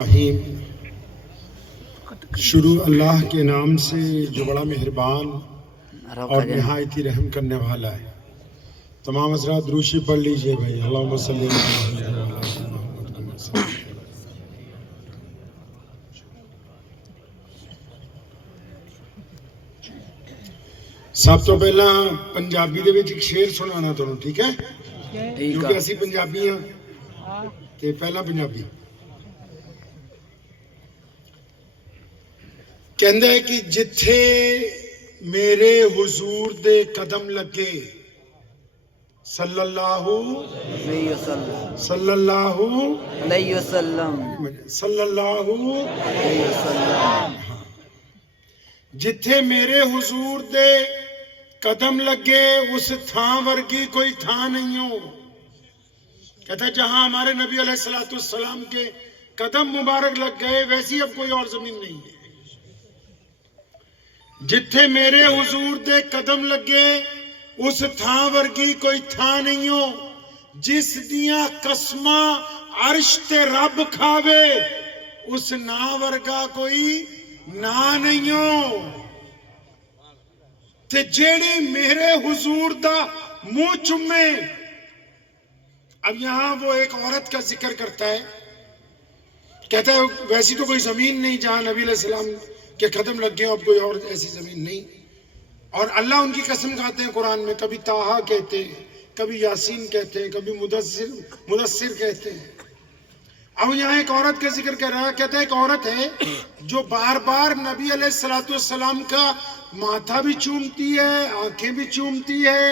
رحیم شروع اللہ کے نام سے جو بڑا مہربان اور نہایت ہی رحم کرنے والا ہے۔ تمام حضرات دروشی پڑھ لیجئے بھائی۔ اللہم صلی اللہ علیہ وسلم۔ سب تو پہلا پنجابی دے وچ ایک شعر سنانا تانوں، ٹھیک ہے؟ کیونکہ اسی پنجابی ہاں تے پہلا پنجابی کہندا ہے کہ جتھے میرے حضور دے قدم لگے صلی اللہ علیہ وسلم صلی اللہ علیہ وسلم صلی اللہ علیہ وسلم جتھے میرے حضور دے قدم لگے اس تھاں ورگی کوئی تھاں نہیں ہو۔ کہتا ہے جہاں ہمارے نبی علیہ السلام کے قدم مبارک لگ گئے ویسی اب کوئی اور زمین نہیں ہے۔ جتھے میرے حضور دے قدم لگے اس تھاں ورگی کوئی تھاں نہیں ہو، جس دیاں قسماں عرش تے رب کھاوے اس نا ورگا کوئی نا نہیں ہو، تے جیڑی میرے حضور دا منہ چومے۔ اب یہاں وہ ایک عورت کا ذکر کرتا ہے، کہتا ہے ویسی تو کوئی زمین نہیں جہاں نبی علیہ السلام کے قدم لگ گئے، اب کوئی اور ایسی زمین نہیں۔ اور اللہ ان کی قسم کھاتے ہیں قرآن میں، کبھی طٰہٰ کہتے ہیں، کبھی یاسین کہتے ہیں، کبھی مدثر کہتے ہیں۔ اب یہاں ایک عورت کا ذکر کر رہا ہے، کہتا ہے ایک عورت ہے جو بار بار نبی علیہ السلام کا ماتھا بھی چومتی ہے، آنکھیں بھی چومتی ہے،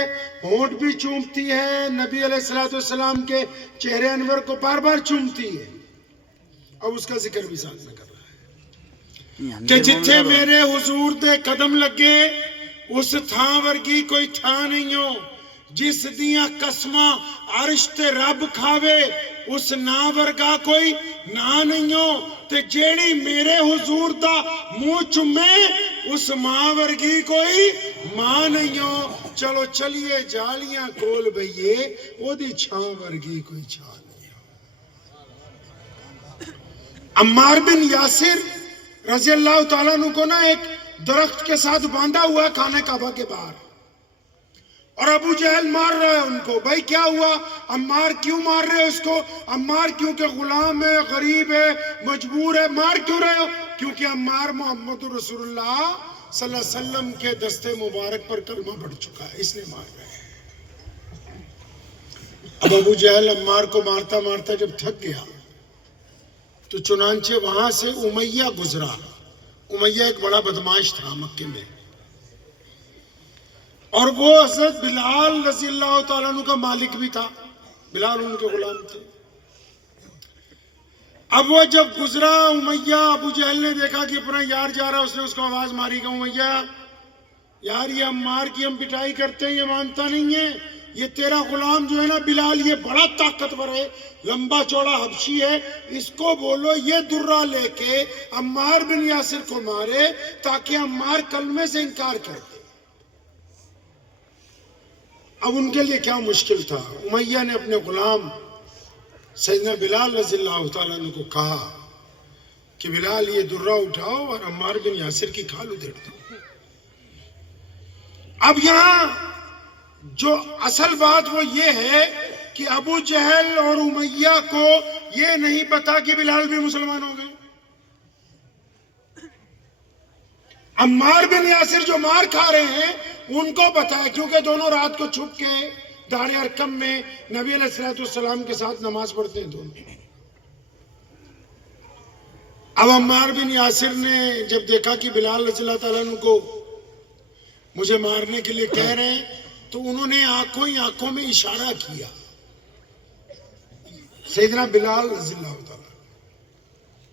ہونٹ بھی چومتی ہے، نبی علیہ السلام کے چہرے انور کو بار بار چومتی ہے۔ اب اس کا ذکر بھی ساتھ میں کر رہا ہے کہ جتھے میرے حضور دے قدم لگے اس تھاں ورگی کوئی تھاں نہیں ہو، جس دیاں قسماں عرش تے رب کھاوے اس نا ورگا کوئی نا نہیں ہو، تے جیڑی میرے حضور دا منہ چومے اس ماں ورگی کوئی ماں نہیں ہو۔ چلو چلیے جالیاں کول بھئیے او دی چھاں ورگی کوئی چھاں نہیں ہو۔ عمار بن یاسر رضی اللہ تعالیٰ عنہ کو نا ایک درخت کے ساتھ باندھا ہوا خانہ کعبہ کے باہر، اور ابو جہل مار رہا ہے ان کو۔ بھائی کیا ہوا؟ عمار کیوں مار رہے اس کو؟ عمار کیونکہ غلام ہے، غریب ہے، مجبور ہے۔ مار کیوں رہے ہو؟ کیونکہ عمار محمد رسول اللہ صلی اللہ علیہ وسلم کے دستے مبارک پر کلمہ پڑھ چکا ہے، اس نے مار رہے ہیں۔ اب ابو جہل عمار کو مارتا مارتا جب تھک گیا تو چنانچہ وہاں سے امیہ گزرا۔ امیہ ایک بڑا بدماش تھا مکے میں، اور وہ حضرت بلال رضی اللہ تعالیٰ عنہ کا مالک بھی تھا، بلال ان کے غلام تھے۔ اب وہ جب گزرا امیہ، ابو جہل نے دیکھا کہ اپنا یار جا رہا، اس نے اس کو آواز ماری کہ امیہ یار یہ عمار کی ہم پٹائی کرتے ہیں، یہ مانتا نہیں ہے، یہ تیرا غلام جو ہے نا بلال یہ بڑا طاقتور ہے، لمبا چوڑا حبشی ہے، اس کو بولو یہ درہ لے کے عمار بن یاسر کو مارے تاکہ عمار کلمے سے انکار کر دے۔ اب ان کے لیے کیا مشکل تھا، امیہ نے اپنے غلام سیدنا بلال رضی اللہ تعالیٰ عنہ کو کہا کہ بلال یہ درہ اٹھاؤ اور عمار بن یاسر کی کھال ادھیڑ دو۔ اب یہاں جو اصل بات وہ یہ ہے کہ ابو جہل اور امیہ کو یہ نہیں پتا کہ بلال بھی مسلمان ہو گئے۔ عمار بن یاسر جو مار کھا رہے ہیں ان کو پتا ہے، کیونکہ دونوں رات کو چھپ کے دار ارقم میں نبی علیہ السلام کے ساتھ نماز پڑھتے ہیں دونوں۔ اب عمار بن یاسر نے جب دیکھا کہ بلال رضی اللہ تعالیٰ عنہ کو مجھے مارنے کے لیے کہہ رہے ہیں تو انہوں نے آنکھوں میں اشارہ کیا۔ سیدنا بلال رضی اللہ تعالیٰ،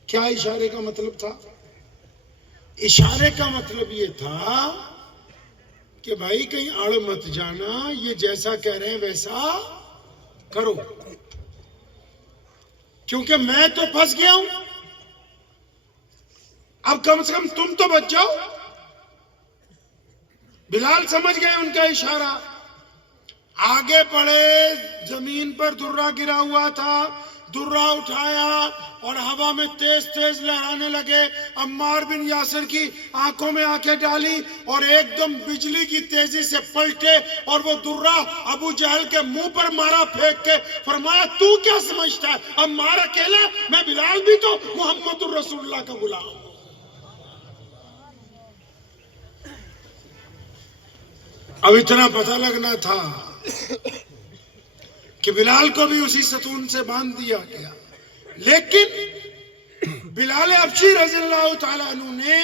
کیا اشارے کا مطلب تھا؟ اشارے کا مطلب یہ تھا کہ بھائی کہیں اڑ مت جانا، یہ جیسا کہہ رہے ہیں ویسا کرو، کیونکہ میں تو پھنس گیا ہوں، اب کم سے کم تم تو بچ جاؤ۔ بلال سمجھ گئے ان کا اشارہ، آگے پڑے، زمین پر درہ گرا ہوا تھا، درہ اٹھایا اور ہوا میں تیز تیز لہرانے لگے. عمار بن یاسر کی آنکھوں میں آنکھیں ڈالی اور ایک دم بجلی کی تیزی سے پلٹے اور وہ درہ ابو جہل کے منہ پر مارا پھینک کے فرمایا تو کیا سمجھتا ہے عمار اکیلا؟ میں بلال بھی تو محمد الرسول اللہ کا غلام ہوں. اب اتنا پتہ لگنا تھا کہ بلال کو بھی اسی ستون سے باندھ دیا گیا. لیکن بلال حبشی رضی اللہ تعالیٰ عنہ نے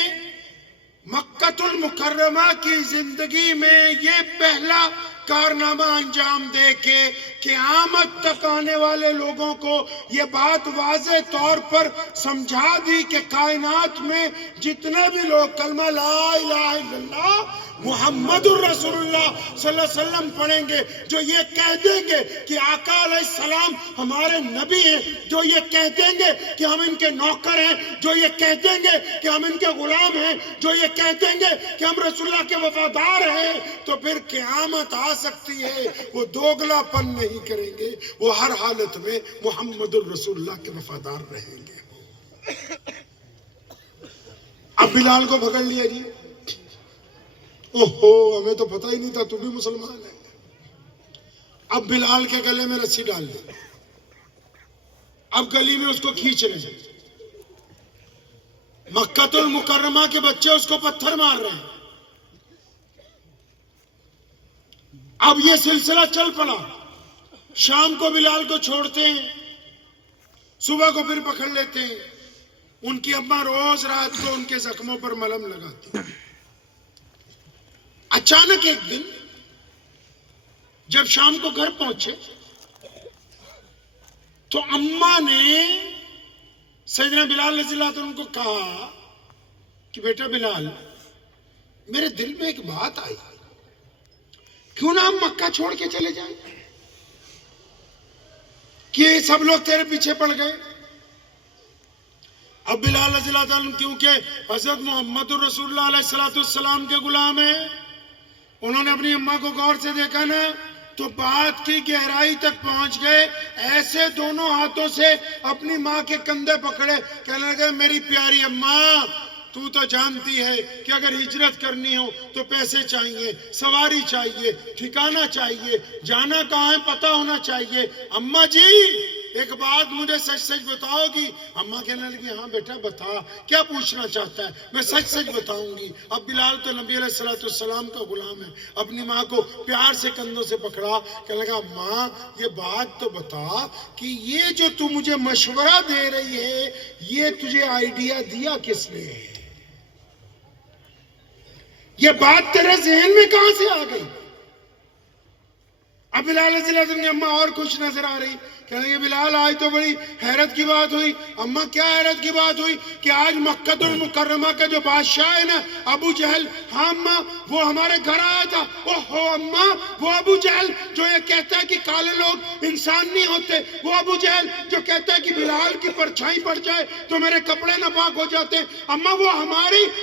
مکہ المکرمہ کی زندگی میں یہ پہلا کارنامہ انجام دے کے قیامت تک آنے والے لوگوں کو یہ بات واضح طور پر سمجھا دی کہ کائنات میں جتنے بھی لوگ کلمہ لا الہ الا اللہ محمد الرسول اللہ صلی اللہ علیہ وسلم پڑھیں گے، جو یہ کہہ دیں گے کہ آقا علیہ السلام ہمارے نبی ہیں، جو یہ کہہ دیں گے کہ ہم ان کے نوکر ہیں، جو یہ کہہ دیں گے کہ ہم ان کے غلام ہیں، جو یہ کہہ دیں گے کہ ہم رسول اللہ کے وفادار ہیں، تو پھر قیامت آ سکتی ہے. وہ دوگلا پن نہیں کریں گے، وہ ہر حالت میں محمد الرسول اللہ کے وفادار رہیں گے. اب بلال کو پکڑ لیا جی. اوہو ہمیں تو پتہ ہی نہیں تھا تو بھی مسلمان ہے. اب بلال کے گلے میں رسی ڈال دی. اب گلی میں اس کو کھینچ رہے ہیں. مکہ المکرمہ کے بچے اس کو پتھر مار رہے ہیں. اب یہ سلسلہ چل پڑا. شام کو بلال کو چھوڑتے ہیں، صبح کو پھر پکڑ لیتے ہیں. ان کی اماں روز رات کو ان کے زخموں پر ملہم لگاتی. اچانک ایک دن جب شام کو گھر پہنچے تو اماں نے سیدنا بلال رضی اللہ عنہ کو کہا کہ بیٹا بلال، میرے دل میں ایک بات آئی، کیوں نہ ہم مکہ چھوڑ کے چلے جائیں؟ کہ سب لوگ تیرے پیچھے پڑ گئے. اب بلال رضی اللہ عنہ کیونکہ حضرت محمد الرسول اللہ علیہ السلام کے غلام ہیں، انہوں نے اپنی اماں کو غور سے دیکھا نا تو بات کی گہرائی تک پہنچ گئے. ایسے دونوں ہاتھوں سے اپنی ماں کے کندھے پکڑے، کہنے لگے میری پیاری اماں، تو تو جانتی ہے کہ اگر ہجرت کرنی ہو تو پیسے چاہیے، سواری چاہیے، ٹھکانہ چاہیے، جانا کہاں ہے پتہ ہونا چاہیے. اماں جی ایک بات مجھے سچ سچ بتاؤ گی؟ اماں کہنے لگی ہاں بیٹا بتا، کیا پوچھنا چاہتا ہے؟ میں سچ سچ بتاؤں گی. اب بلال تو نبی علیہ السلام کا غلام ہے، اپنی ماں کو پیار سے کندھوں سے پکڑا، کہنے لگا ماں یہ بات تو بتا کہ یہ جو تو مجھے مشورہ دے رہی ہے یہ تجھے آئیڈیا دیا کس نے؟ یہ بات تیرے ذہن میں کہاں سے آ گئی؟ اب بلال رضی اللہ عنہ کی اماں اور خوش نظر آ رہی، کہنے لگے بلال آج تو بڑی حیرت کی بات ہوئی. اماں کیا حیرت کی بات ہوئی؟ کہ آج مکہ المکرمہ کا جو بادشاہ ہے نا ابو جہل، ہاں اماں وہ ہمارے گھر آیا تھا. اوہو اماں وہ ابو جہل جو یہ کہتا ہے کہ کالے لوگ انسان نہیں ہوتے، وہ ابو جہل جو کہتا ہے کہ بلال کی پرچھائی پڑ جائے تو میرے کپڑے ناپاک ہو جاتے ہیں. اماں وہ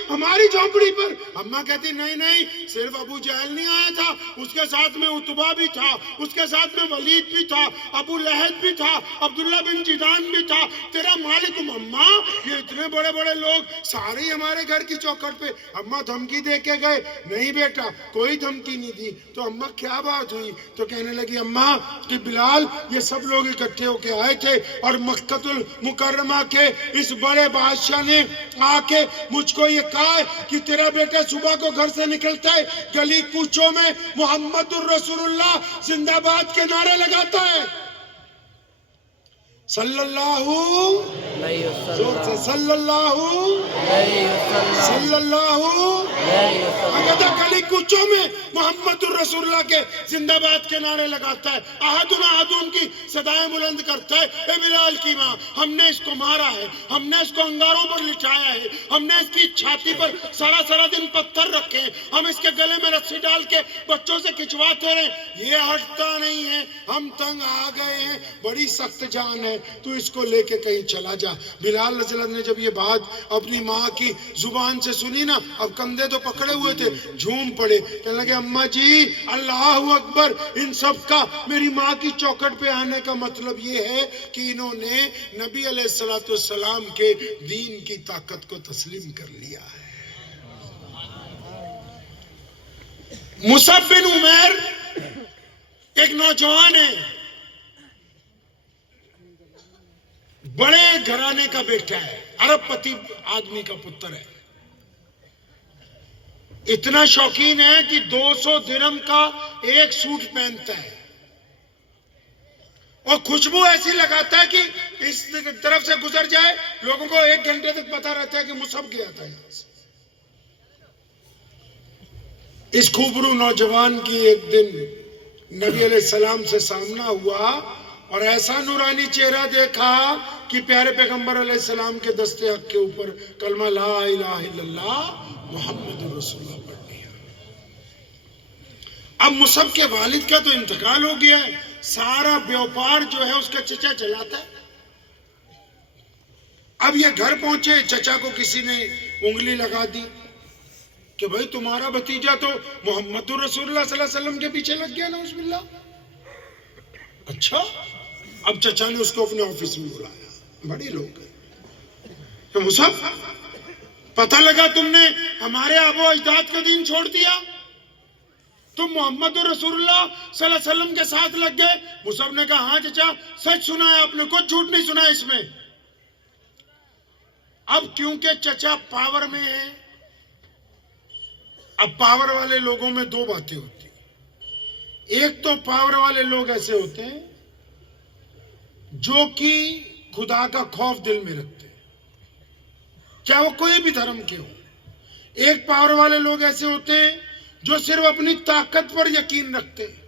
ہماری جھونپڑی پر. اماں کہتی نہیں نہیں، صرف ابو جہل نہیں آیا تھا، اس کے ساتھ میں عتبہ بھی تھا، اس کے ساتھ میں ولید بھی تھا، ابو لہب بھی تھا، عبداللہ بن جدان بھی تھا، تیرا مالک. اماں یہ اتنے بڑے بڑے لوگ سارے ہمارے گھر کی چوکھٹ پہ. اماں دھمکی دے کے گئے؟ نہیں بیٹا کوئی دھمکی نہیں دی. تو اماں کیا بات ہوئی؟ تو کہنے لگی اماں کہ بلال یہ سب لوگ اکٹھے ہو کے آئے تھے اور مکہ المکرمہ کے اس بڑے بادشاہ نے آ کے مجھ کو یہ کہا کہ تیرا بیٹا صبح کو گھر سے نکلتا ہے، گلی کوچوں میں محمد الرسول اللہ زندہ باد کے نعرے لگاتا ہے، صلی اللہ علیہ وسلم، صلی اللہ علیہ وسلم، صلی اللہ علیہ وسلم. گلی کوچوں میں محمد الرسول اللہ کے زندہ باد کے نعرے لگاتا ہے، احدنا احدن کی صدائیں بلند کرتا ہے. اے بلال کی ماں، ہم نے اس کو مارا ہے، ہم نے اس کو انگاروں پر لٹایا ہے، ہم نے اس کی چھاتی پر سارا دن پتھر رکھے ہیں، ہم اس کے گلے میں رسی ڈال کے بچوں سے کھچواتے رہے، یہ ہٹتا نہیں ہے، ہم تنگ آ گئے ہیں، بڑی سخت جان ہے، تو اس کو لے کے کہیں چلا جا. بلال بلال رضی اللہ عنہ نے جب یہ بات اپنی ماں کی زبان سے سنی نا، اب کندھے تو پکڑے ہوئے تھے، جھوم پڑے، کہنے لگے اماں جی اللہ اکبر، ان سب کا میری ماں کی چوکھٹ پہ آنے کا مطلب یہ ہے کہ انہوں نے نبی علیہ السلام کے دین کی طاقت کو تسلیم کر لیا ہے۔ مصعب بن عمیر ایک نوجوان ہے، بڑے گھرانے کا بیٹا ہے، عرب پتی آدمی کا پتر ہے، اتنا شوقین ہے کہ 200 درہم کا ایک سوٹ پہنتا ہے اور خوشبو ایسی لگاتا ہے کہ اس طرف سے گزر جائے لوگوں کو 1 گھنٹے تک پتا رہتا ہے کہ مصعب گیا تھا یہاں سے۔ اس خوبرو نوجوان کی ایک دن نبی علیہ السلام سے سامنا ہوا اور ایسا نورانی چہرہ دیکھا کہ پیارے پیغمبر علیہ السلام کے دستے حق کے اوپر کلمہ لا الہ الا اللہ محمد رسول اللہ پڑھ دیا۔ اب مصعب کے والد کا تو انتقال ہو گیا ہے، سارا بیوپار جو ہے اس کا چچا چلاتا ہے۔ اب یہ گھر پہنچے، چچا کو کسی نے انگلی لگا دی کہ بھائی تمہارا بھتیجا تو محمد رسول اللہ صلی اللہ علیہ وسلم کے پیچھے لگ گیا، نعوذ باللہ۔ اچھا، اب چچا نے اس کو اپنے آفس میں بلایا، بڑے لوگ ہیں، کہ مصعب پتہ لگا تم نے ہمارے آبا و اجداد کا دین چھوڑ دیا، تم محمد رسول اللہ صلی اللہ علیہ وسلم کے ساتھ لگ گئے۔ مصعب نے کہا ہاں چچا، سچ سنا ہے آپ نے، کچھ جھوٹ نہیں سنا اس میں۔ اب کیونکہ چچا پاور میں ہے، اب پاور والے لوگوں میں 2 باتیں ہوتی ہیں۔ ایک تو پاور والے لوگ ایسے ہوتے ہیں جو کہ خدا کا خوف دل میں رکھتے ہیں، چاہے وہ کوئی بھی دھرم کے ہو۔ ایک پاور والے لوگ ایسے ہوتے ہیں جو صرف اپنی طاقت پر یقین رکھتے ہیں۔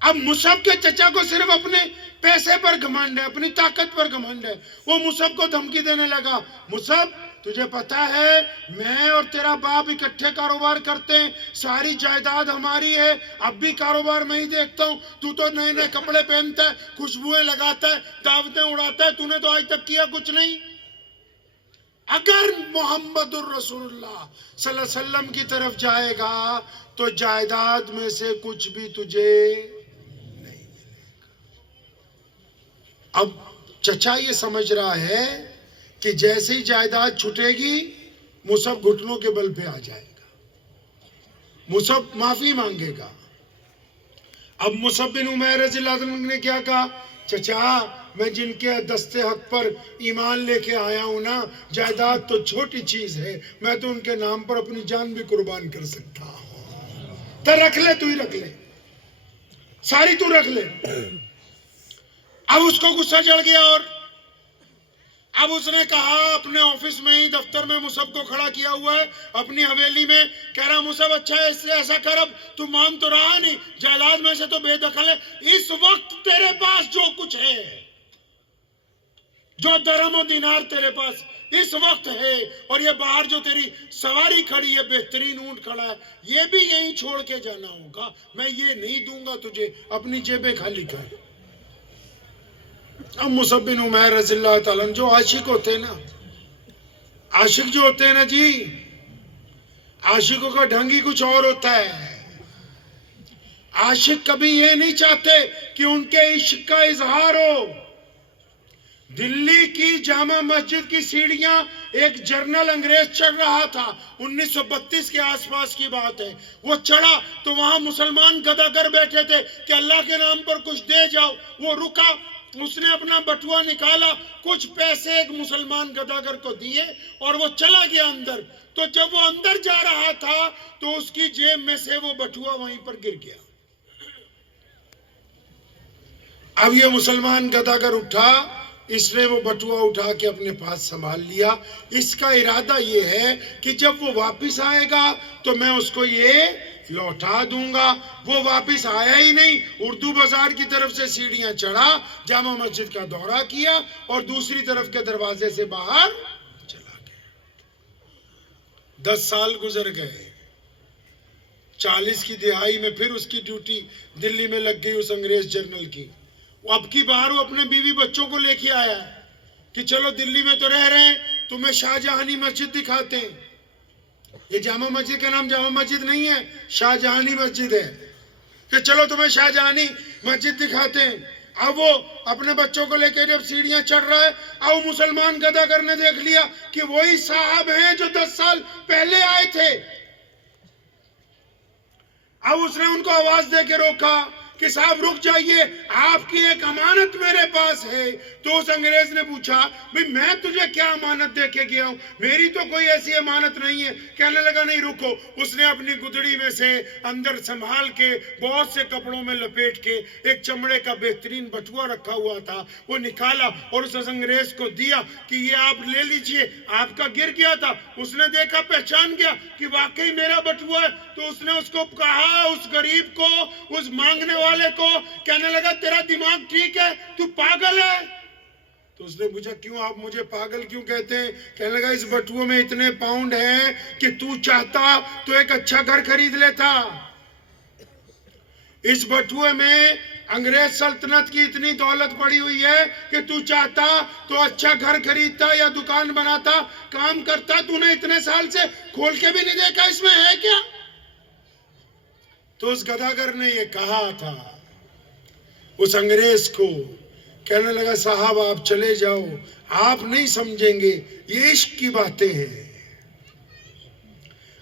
اب مصعب کے چچا کو صرف اپنے پیسے پر گھمنڈ ہے، اپنی طاقت پر گھمنڈ ہے۔ وہ مصعب کو دھمکی دینے لگا، مصعب تجھے پتا ہے میں اور تیرا باپ اکٹھے کاروبار کرتے ہیں، ساری جائیداد ہماری ہے، اب بھی کاروبار میں ہی دیکھتا ہوں، تو تو نئے نئے کپڑے پہنتا ہے، خوشبوئیں لگاتا ہے، دعوتیں اڑاتا ہے، تو نے تو آج تک کیا کچھ نہیں۔ اگر محمد الرسول اللہ صلی اللہ علیہ وسلم کی طرف جائے گا تو جائیداد میں سے کچھ بھی تجھے نہیں ملے گا۔ اب چچا یہ سمجھ رہا ہے کہ جیسے ہی جائیداد چھٹے گی مصعب گھٹنوں کے بل پہ آ جائے گا، مصعب معافی مانگے گا۔ اب مصعب بن عمیر رضی اللہ عنہ نے کیا کہا، چچا میں جن کے دستے حق پر ایمان لے کے آیا ہوں نا، جائیداد تو چھوٹی چیز ہے، میں تو ان کے نام پر اپنی جان بھی قربان کر سکتا ہوں، تو رکھ لے، تو ہی رکھ لے، ساری تو رکھ لے۔ اب اس کو غصہ چڑھ گیا اور اب اس نے کہا اپنے آفس میں ہی دفتر میں مصعب کو کھڑا کیا ہوا ہے اپنی حویلی میں، کہہ رہا مصعب اچھا ہے، اس سے ایسا کر، اب تو مان تو رہا نہیں، جائیداد میں سے تو بے دخل ہے، اس وقت تیرے پاس جو کچھ ہے، جو درہم و دینار تیرے پاس اس وقت ہے، اور یہ باہر جو تیری سواری کھڑی ہے، بہترین اونٹ کھڑا ہے، یہ بھی یہیں چھوڑ کے جانا ہوگا، میں یہ نہیں دوں گا تجھے، اپنی جیبیں خالی کر۔ اب مصعب بن عمیر رضی اللہ تعالیٰ جو عاشق ہوتے ہیں نا، عاشق جو ہوتے ہیں نا جی، عاشقوں کا ڈھنگ ہی کچھ اور ہوتا ہے۔ عاشق کبھی یہ نہیں چاہتے کہ ان کے عشق کا اظہار ہو۔ دلی کی جامع مسجد کی سیڑھیاں ایک جرنل انگریز چڑھ رہا تھا، 1932 کے آس پاس کی بات ہے، وہ چڑھا تو وہاں مسلمان گداگر بیٹھے تھے کہ اللہ کے نام پر کچھ دے جاؤ، وہ رکا، اس نے اپنا بٹوا نکالا، کچھ پیسے ایک مسلمان گداگر کو دیے اور وہ چلا گیا اندر، تو جب وہ اندر جا رہا تھا تو اس کی جیب میں سے وہ بٹوا وہیں پر گر گیا۔ اب یہ مسلمان گداگر اٹھا، اس نے وہ بٹوا اٹھا کے اپنے پاس سنبھال لیا، اس کا ارادہ یہ ہے کہ جب وہ واپس آئے گا تو میں اس کو یہ لوٹا دوں گا۔ وہ واپس آیا ہی نہیں، اردو بازار کی طرف سے سیڑھیاں چڑھا، جامع مسجد کا دورہ کیا اور دوسری طرف کے دروازے سے باہر چلا گیا۔ 10 سال گزر گئے، 40 کی دہائی میں پھر اس کی ڈیوٹی دلی میں لگ گئی اس انگریز جرنل کی۔ اب کی بار وہ اپنے بیوی بچوں کو لے کے آیا ہے کہ چلو دلی میں تو رہ رہے ہیں، تمہیں شاہجہانی مسجد دکھاتے ہیں. یہ جامع مسجد کا نام جامع مسجد نہیں ہے، شاہجہانی مسجد ہے. کہ چلو تمہیں شاہجہانی مسجد دکھاتے ہیں. اب وہ اپنے بچوں کو لے کے جب سیڑھیاں چڑھ رہا ہے، اب مسلمان گداگر نے دیکھ لیا کہ وہی صاحب ہیں جو 10 سال پہلے آئے تھے. اب اس نے ان کو آواز دے کے روکا کہ صاحب رک جائیے، آپ کی ایک امانت میرے پاس ہے. تو اس انگریز نے پوچھا بھئی میں تجھے کیا امانت دے کے گیا ہوں، میری تو کوئی ایسی امانت نہیں ہے. کہنے لگا نہیں رکو. اس نے اپنی گدڑی میں سے اندر سنبھال کے بہت سے کپڑوں میں لپیٹ کے ایک چمڑے کا بہترین بٹوا رکھا ہوا تھا، وہ نکالا اور اس انگریز کو دیا کہ یہ آپ لے لیجئے، آپ کا گر گیا تھا. اس نے دیکھا، پہچان گیا کہ واقعی میرا بٹوا ہے. تو اس نے اس کو کہا، اس غریب کو، اس مانگنے والے کو، کہنے لگا تیرا دماغ ٹھیک ہے، تو پاگل ہے؟ تو اس نے پوچھا کیوں، آپ مجھے پاگل کیوں کہتے ہیں؟ کہنے لگا اس بٹوے میں اتنے پاؤنڈ ہیں کہ تو چاہتا تو ایک اچھا گھر خرید لیتا. اس بٹوے میں انگریز سلطنت کی اتنی دولت پڑی ہوئی ہے کہ تو چاہتا تو اچھا گھر خریدتا یا دکان بناتا، کام کرتا. تو نے اتنے سال سے کھول کے بھی نہیں دیکھا اس میں ہے کیا؟ تو اس گداگر نے یہ کہا تھا اس انگریز کو. کہنے لگا صاحب آپ چلے جاؤ، آپ نہیں سمجھیں گے، یہ عشق کی باتیں ہیں.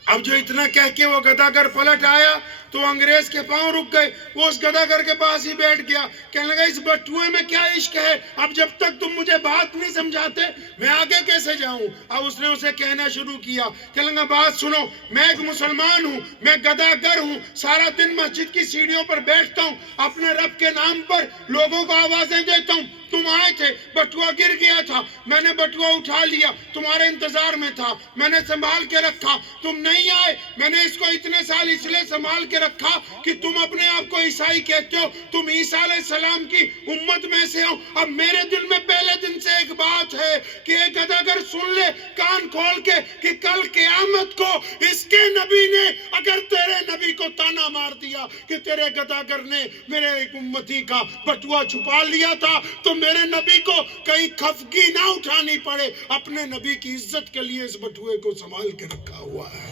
اب جو اتنا کہہ کے وہ گداگر پلٹ آیا تو انگریز کے پاؤں رک گئے. وہ اس گداگر کے پاس ہی بیٹھ گیا. کہنے لگا اس بٹوے میں کیا عشق ہے؟ اب جب تک تم مجھے بات نہیں سمجھاتے میں آگے کیسے جاؤں؟ اب اس نے اسے کہنا شروع کیا. کہنے لگا بات سنو، میں ایک مسلمان ہوں، میں گداگر ہوں، سارا دن مسجد کی سیڑھیوں پر بیٹھتا ہوں، اپنے رب کے نام پر لوگوں کو آوازیں دیتا ہوں. تم آئے تھے، بٹوا گر گیا تھا، میں نے بٹوا اٹھا لیا، تمہارے انتظار میں تھا، میں نے سنبھال کے رکھا. تم نہیں آئے، میں نے اس کو اتنے سال اس لیے سنبھال کے رکھا کہ تم اپنے آپ کو عیسائی کہتے ہو، تم عیسیٰ علیہ السلام کی امت میں سے ہو. اب میرے دل میں پہلے دن سے ایک بات ہے کہ ایک گداگر سن لے کان کھول کے کہ کل قیامت کو اس کے نبی نے اگر تیرے نبی کو تانا مار دیا کہ تیرے گداگر نے میرے ایک امتی کا بٹوا چھپا لیا تھا، تو میرے نبی کو کہیں خفگی نہ اٹھانی پڑے. اپنے نبی کی عزت کے لیے اس بٹوے کو سنبھال کے رکھا ہوا ہے.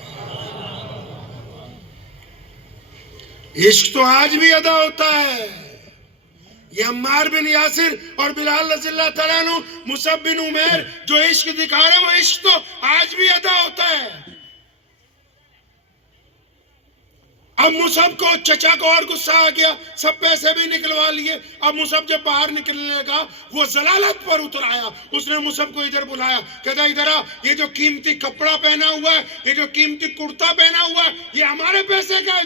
عشق تو آج بھی ادا ہوتا ہے. یہ عمار بن یاسر اور بلال رضی اللہ تعالیٰ عنہ، مصعب بن عمیر جو عشق دکھا رہے ہیں وہ عشق تو آج بھی ادا ہوتا ہے. اب مصعب کو چچا کو اور غصہ آ گیا، سب پیسے بھی نکلوا لیے. اب مصعب جب باہر نکلنے لگا وہ ضلالت پر اتر آیا. اس نے مصعب کو ادھر بلایا، کہتا ادھر آ، یہ جو قیمتی کپڑا پہنا ہوا ہے، یہ جو قیمتی کرتا پہنا ہوا ہے، یہ ہمارے پیسے کا ہے.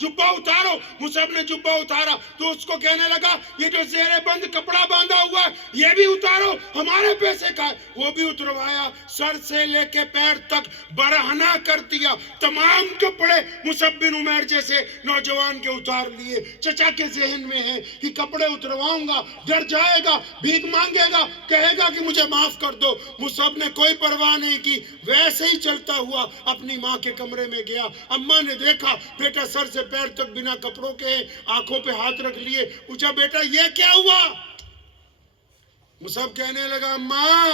جبہ اتارو. مصعب نے جبہ اتارا تو اس کو کہنے لگا یہ جو زیر بند کپڑا باندھا ہوا ہے یہ بھی اتارو، ہمارے پیسے کا ہے. وہ بھی اتروایا، سر سے لے کے پیر تک برہنہ کر دیا. تمام کپڑے مصعب بن عمیر جیسے نوجوان کے اتار لیے. چچا کے ذہن میں ہے کہ کپڑے اترواؤں گا، ڈر جائے گا، بھیک مانگے گا، کہے گا کہ مجھے معاف کر دو. مصعب نے کوئی پرواہ نہیں کی، ویسے ہی چلتا ہوا اپنی ماں کے کمرے میں گیا. اماں نے دیکھا بیٹا سر سے پیر تک بنا کپڑوں کے، آنکھوں پہ ہاتھ رکھ لیے. پوچھا بیٹا یہ کیا ہوا؟ مصعب کہنے لگا اماں،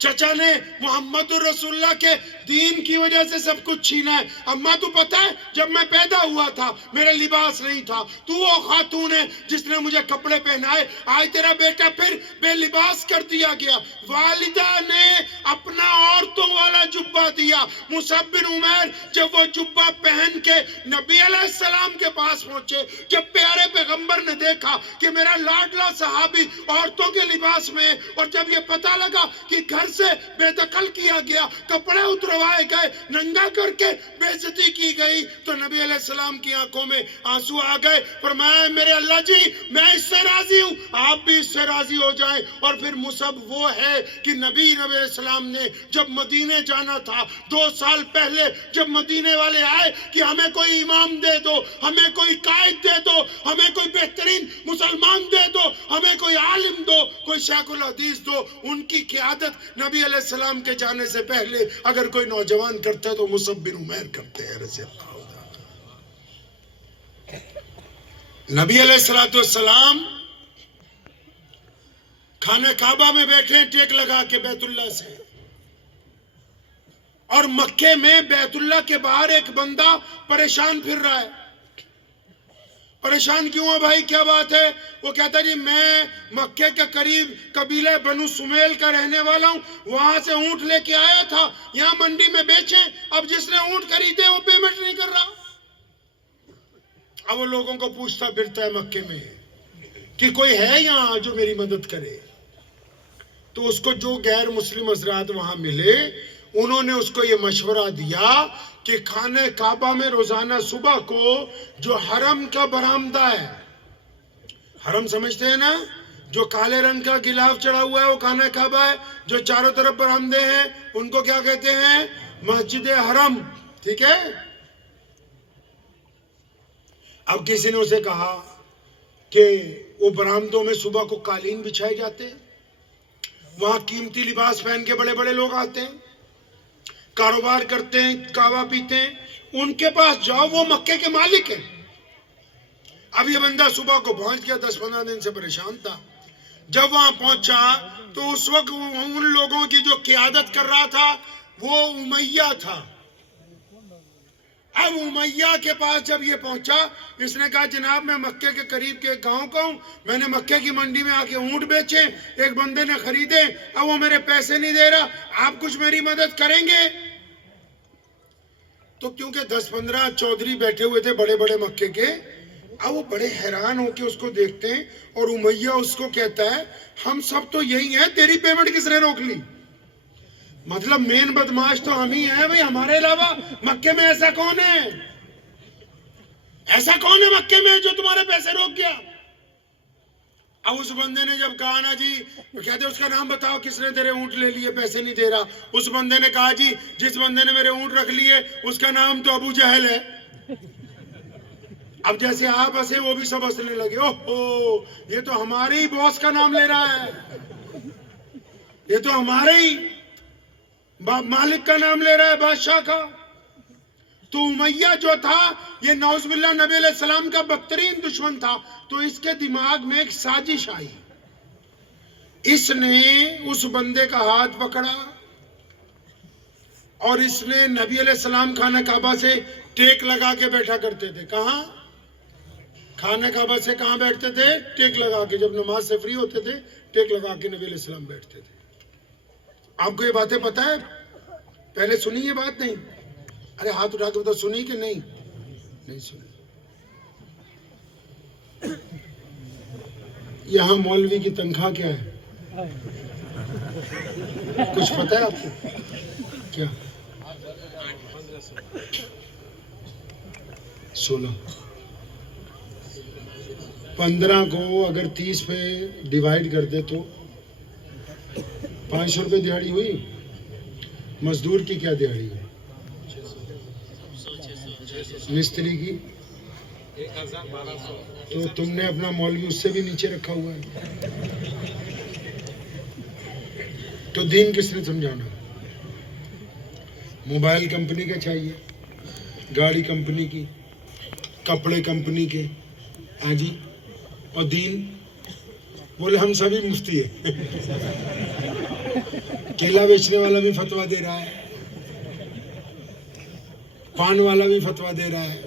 چچا نے محمد رسول اللہ کے دین کی وجہ سے سب کچھ چھینا ہے. اماں تو پتہ ہے جب میں پیدا ہوا تھا میرے لباس نہیں تھا، تو وہ خاتون ہے جس نے مجھے کپڑے پہنائے، آج تیرا بیٹا پھر بے لباس کر دیا گیا. والدہ نے اپنا عورتوں والا جبہ دیا. مصعب بن عمیر جب وہ جبہ پہن کے نبی علیہ السلام کے پاس پہنچے، جب پیارے پیغمبر نے دیکھا کہ میرا لاڈلا صحابی عورتوں کے لباس میں، اور جب یہ پتہ لگا کہ گھر سے بے دخل کیا گیا، کپڑے اتروائے گئے، ننگا کر کے بے عزتی کی گئی، تو نبی علیہ السلام کی آنکھوں میں آنسو آ گئے. فرمایا میرے اللہ جی میں اس سے راضی ہوں، آپ بھی اس سے راضی ہو جائیں. اور پھر مصعب وہ ہے کہ نبی علیہ السلام نے جب مدینے جانا تھا 2 سال پہلے، جب مدینے والے آئے کہ ہمیں کوئی امام دے دو، ہمیں کوئی قائد دے دو، ہمیں کوئی بہترین مسلمان دے دو، ہمیں کوئی عالم دو، کوئی شیخ الحدیث دو، ان کی قیادت نبی علیہ السلام کے جانے سے پہلے اگر کوئی نوجوان کرتا ہے تو مصعب بن عمیر کرتے ہیں رضی اللہ عنہ. نبی علیہ السلام خانہ کعبہ میں بیٹھے ہیں ٹیک لگا کے بیت اللہ سے، اور مکے میں بیت اللہ کے باہر ایک بندہ پریشان پھر رہا ہے۔ پریشان کیوں ہے بھائی، کیا بات ہے؟ وہ کہتا ہے جی میں مکے کے قریب قبیلہ بنو سمیل کا رہنے والا ہوں، وہاں سے اونٹ لے کے آیا تھا، یہاں منڈی میں بیچیں، اب جس نے اونٹ خریدے وہ پیمنٹ نہیں کر رہا۔ اب وہ لوگوں کو پوچھتا پھرتا ہے مکے میں کہ کوئی ہے یہاں جو میری مدد کرے، تو اس کو جو غیر مسلم حضرات وہاں ملے انہوں نے اس کو یہ مشورہ دیا کہ خانہ کعبہ میں روزانہ صبح کو جو حرم کا برآمدہ ہے، حرم سمجھتے ہیں نا، جو کالے رنگ کا غلاف چڑھا ہوا ہے وہ خانہ کعبہ ہے، جو چاروں طرف برآمدے ہیں ان کو کیا کہتے ہیں؟ مسجد حرم، ٹھیک ہے؟ اب کسی نے اسے کہا کہ وہ برآمدوں میں صبح کو قالین بچھائے جاتے ہیں، وہاں قیمتی لباس پہن کے بڑے بڑے لوگ آتے ہیں، کاروبار کرتے ہیں، کعبہ پیتے ہیں، ان کے پاس جاؤ، وہ مکے کے مالک ہیں۔ اب یہ بندہ صبح کو پہنچ گیا، 10-15 دن سے پریشان تھا۔ جب وہاں پہنچا تو اس وقت ان لوگوں کی جو قیادت کر رہا تھا وہ امیہ تھا۔ اب امیہ کے پاس جب یہ پہنچا، اس نے کہا جناب میں مکے کے قریب کے گاؤں کا ہوں، میں نے مکے کی منڈی میں آ کے اونٹ بیچے، ایک بندے نے خریدے، اب وہ میرے پیسے نہیں دے رہا، آپ کچھ میری مدد کریں گے؟ تو کیونکہ 10-15 چودھری بیٹھے ہوئے تھے بڑے بڑے مکے کے، اب وہ بڑے حیران ہو کے اس کو دیکھتے ہیں، اور امیہ اس کو کہتا ہے ہم سب تو یہی ہیں، تیری پیمنٹ کس نے روک لی؟ مطلب مین بدماش تو ہم ہی ہیں بھئی، ہمارے علاوہ مکے میں ایسا کون ہے؟ ایسا کون ہے مکے میں جو تمہارے پیسے روک گیا؟ اب اس بندے نے جب کہا نا جی، کہتے اس کا نام بتاؤ کس نے تیرے اونٹ لے لیے، پیسے نہیں دے رہا۔ اس بندے نے کہا جی جس بندے نے میرے اونٹ رکھ لیے اس کا نام تو ابو جہل ہے۔ اب جیسے آپ ہنسے وہ بھی سب ہنسنے لگے، اوہو یہ تو ہمارے ہی باس کا نام لے رہا ہے، یہ تو ہمارے ہی مالک کا نام لے رہا ہے، بادشاہ کا۔ تو امیہ جو تھا یہ نعوذ باللہ نبی علیہ السلام کا بدترین دشمن تھا، تو اس کے دماغ میں ایک سازش آئی، اس نے اس بندے کا ہاتھ پکڑا اور اس نے نبی علیہ السلام خانہ کعبہ سے ٹیک لگا کے بیٹھا کرتے تھے۔ کہاں؟ خانہ کعبہ سے کہاں بیٹھتے تھے؟ ٹیک لگا کے، جب نماز سے فری ہوتے تھے ٹیک لگا کے نبی علیہ السلام بیٹھتے تھے۔ آپ کو یہ باتیں پتہ ہے؟ پہلے سنی یہ بات نہیں؟ ارے ہاتھ اٹھا کے بتاؤ سنی کہ نہیں؟ نہیں سنی۔ یہاں مولوی کی تنخواہ کیا ہے؟ کچھ پتہ ہے آپ کو؟ کیا؟ 16۔ 15 کو اگر 30 پہ ڈیوائیڈ کر دے تو 500 روپے دیہاڑی ہوئی۔ مزدور کی کیا دیہاڑی ہے؟ مستری کی؟ تو تم نے اپنا مولوی اس سے بھی نیچے رکھا ہوا ہے۔ تو دین کس نے سمجھانا؟ موبائل کمپنی کا چاہیے، گاڑی کمپنی کی، کپڑے کمپنی کے، ہاں جی، اور دین بولے ہم سبھی مفتی ہیں۔ کیلا بیچنے والا بھی فتویٰ دے رہا ہے، پان والا بھی فتویٰ دے رہا ہے،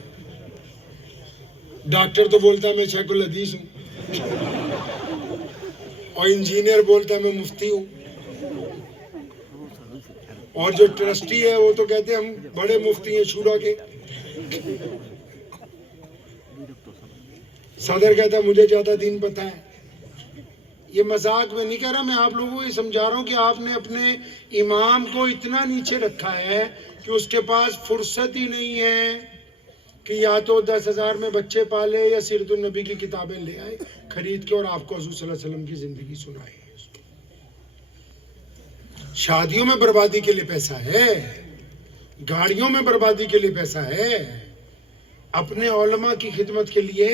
ڈاکٹر تو بولتا ہے میں شیخ الحدیث ہوں، اور انجینئر بولتا ہے میں مفتی ہوں، اور جو ٹرسٹی ہے وہ تو کہتے ہیں ہم بڑے مفتی ہیں شورا کے، صدر کہتا ہے مجھے زیادہ دین پتہ ہے۔ یہ مذاق میں نہیں کہہ رہا، میں آپ لوگوں کو یہ سمجھا رہا ہوں کہ آپ نے اپنے امام کو اتنا نیچے رکھا ہے کہ اس کے پاس فرصت ہی نہیں ہے کہ یا تو 10,000 میں بچے پالے یا سیرت النبی کی کتابیں لے آئے خرید کے اور آپ کو حضور صلی اللہ علیہ وسلم کی زندگی سنائے۔ شادیوں میں بربادی کے لیے پیسہ ہے، گاڑیوں میں بربادی کے لیے پیسہ ہے، اپنے علماء کی خدمت کے لیے۔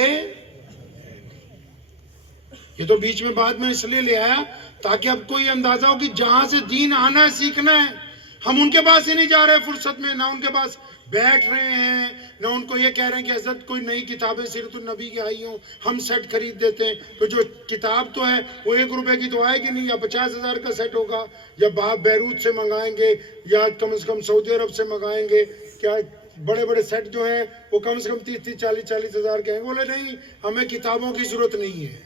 یہ تو بیچ میں بعد میں اس لیے لے آیا تاکہ اب کوئی اندازہ ہو کہ جہاں سے دین آنا ہے سیکھنا ہے، ہم ان کے پاس ہی نہیں جا رہے فرصت میں، نہ ان کے پاس بیٹھ رہے ہیں نہ ان کو یہ کہہ رہے ہیں کہ حضرت کوئی نئی کتابیں سیرت النبی کی آئی ہوں ہم سیٹ خرید دیتے ہیں. تو جو کتاب تو ہے وہ 1 روپے کی تو آئے گی نہیں, یا 50,000 کا سیٹ ہوگا, یا بیروت سے منگائیں گے, یا کم سے کم سعودی عرب سے منگائیں گے. کیا بڑے بڑے سیٹ جو ہیں وہ کم سے کم 30,000 40,000 ہزار کے ہیں. بولے نہیں, ہمیں کتابوں کی ضرورت نہیں ہے.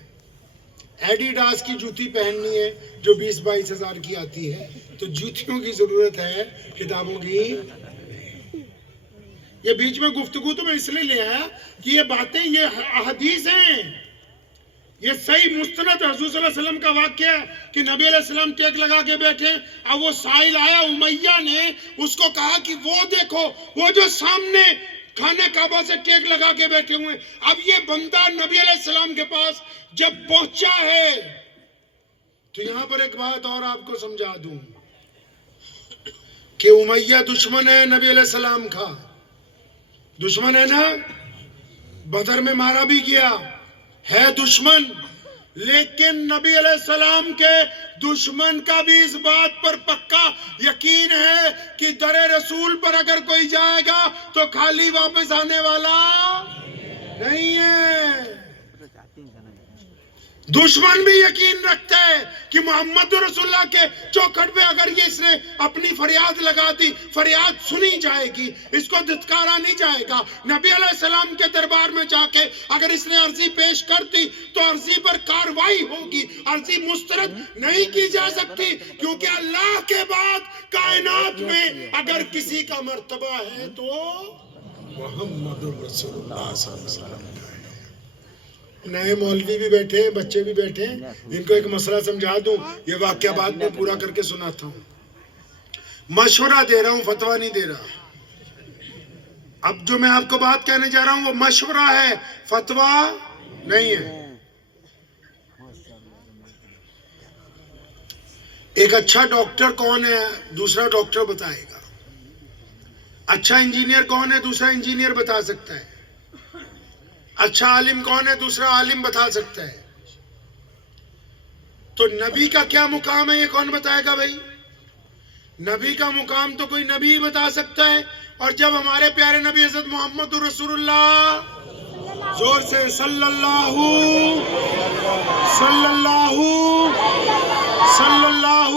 ایڈیڈاس کی جوتی پہننی ہے جو 20-22 ہزار کی آتی ہے, تو جوتیوں کی ضرورت ہے, کتابوں کی. یہ بیچ میں گفتگو تو میں اس لیے لے آیا کہ یہ باتیں, یہ احادیث ہیں, یہ صحیح مستند حضور صلی اللہ علیہ وسلم کا واقعہ ہے کہ نبی علیہ السلام ٹیک لگا کے بیٹھے. اب وہ سائل آیا, امیہ نے اس کو کہا کہ وہ دیکھو وہ جو سامنے خانہ کعبہ سے ٹیک لگا کے بیٹھے ہوئے. اب یہ بندہ نبی علیہ السلام کے پاس جب پہنچا ہے تو یہاں پر ایک بات اور آپ کو سمجھا دوں کہ امیہ دشمن ہے نبی علیہ السلام کا, دشمن ہے نا, بدر میں مارا بھی گیا ہے دشمن, لیکن نبی علیہ السلام کے دشمن کا بھی اس بات پر پکا یقین ہے کہ در رسول پر اگر کوئی جائے گا تو خالی واپس آنے والا نہیں ہے. دشمن بھی یقین رکھتا ہے کہ محمد رسول اللہ کے چوکھٹ پہ اگر یہ اس نے اپنی فریاد لگا دی, فریاد سنی جائے گی, اس کو دھتکارا نہیں جائے گا. نبی علیہ السلام کے دربار میں جا کے اگر اس نے عرضی پیش کر دی تو عرضی پر کاروائی ہوگی, عرضی مسترد نہیں کی جا سکتی, کیونکہ اللہ کے بعد کائنات میں اگر کسی کا مرتبہ ہے تو محمد رسول اللہ صلی اللہ علیہ وسلم. نئے مولوی بھی بیٹھے ہیں, بچے بھی بیٹھے ہیں, ان کو ایک مسئلہ سمجھا دوں. یہ واقعہ بعد میں پورا کر کے سناتا ہوں. مشورہ دے رہا ہوں, فتویٰ نہیں دے رہا. اب جو میں آپ کو بات کہنے جا رہا ہوں وہ مشورہ ہے, فتویٰ نہیں ہے. ایک اچھا ڈاکٹر کون ہے دوسرا ڈاکٹر بتائے گا, اچھا انجینئر کون ہے دوسرا انجینئر بتا سکتا ہے, اچھا عالم کون ہے دوسرا عالم بتا سکتا ہے. تو نبی کا کیا مقام ہے یہ کون بتائے گا بھائی؟ نبی کا مقام تو کوئی نبی ہی بتا سکتا ہے. اور جب ہمارے پیارے نبی حضرت محمد رسول اللہ, زور سے صلی اللہ صلی اللہ صلی اللہ,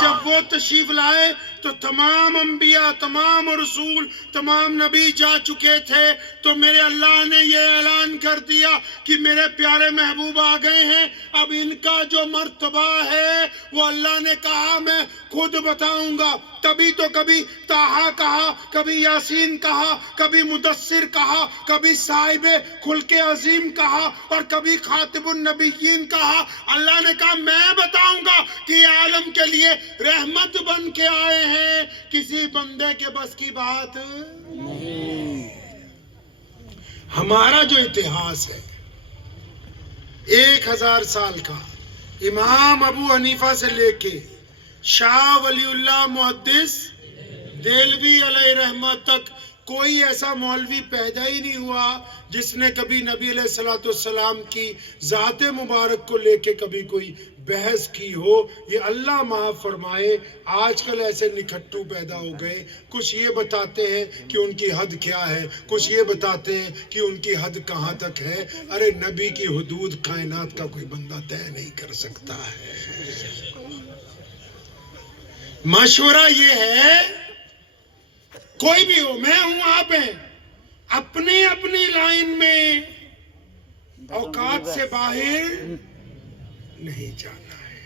جب وہ تشریف لائے تو تمام انبیاء, تمام رسول, تمام نبی جا چکے تھے. تو میرے اللہ نے یہ اعلان کر دیا کہ میرے پیارے محبوب آ گئے ہیں, اب ان کا جو مرتبہ ہے وہ اللہ نے کہا میں خود بتاؤں گا. تبھی تو کبھی طٰہٰ کہا, کبھی یاسین کہا, کبھی مدثر کہا, کبھی صاحب خلق عظیم کہا, اور کبھی خاتم النبیین کہا. اللہ نے کہا میں بتاؤں گا کہ یہ عالم کے لیے رحمت بن کے آئے ہیں, کسی بندے کے بس کی بات نہیں. ہمارا جو اتہاس ہے 1000 سال کا, امام ابو حنیفہ سے لے کے شاہ ولی اللہ محدث دہلوی علیہ رحمت تک کوئی ایسا مولوی پیدا ہی نہیں ہوا جس نے کبھی نبی علیہ السلام کی ذات مبارک کو لے کے کبھی کوئی بحث کی ہو. یہ اللہ معاف فرمائے آج کل ایسے نکھٹو پیدا ہو گئے, کچھ یہ بتاتے ہیں کہ ان کی حد کیا ہے, کچھ یہ بتاتے ہیں کہ ان کی حد کہاں تک ہے. ارے نبی کی حدود کائنات کا کوئی بندہ طے نہیں کر سکتا ہے. مشورہ یہ ہے کوئی بھی ہو, میں ہوں آپ ہیں, اپنی اپنی لائن میں اوقات سے باہر نہیں جانا ہے.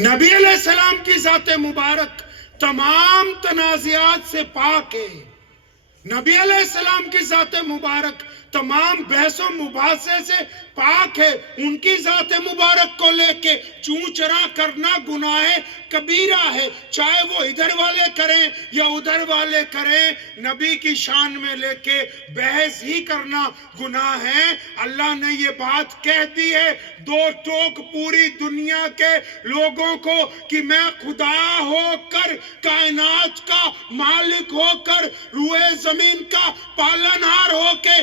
نبی علیہ السلام کی ذات مبارک تمام تنازعات سے پاک ہے. نبی علیہ السلام کی ذات مبارک تمام بحث و مباحثے سے پاک ہے. ان کی ذات مبارک کو لے کے چوں چرا کرنا گناہ کبیرہ ہے, چاہے وہ ادھر والے کریں یا ادھر والے کریں. نبی کی شان میں لے کے بحث ہی کرنا گناہ ہے. اللہ نے یہ بات کہہ دی ہے دو ٹوک پوری دنیا کے لوگوں کو کہ میں خدا ہو کر, کائنات کا مالک ہو کر, روئے زمین کا پالنہار ہو کے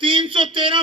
313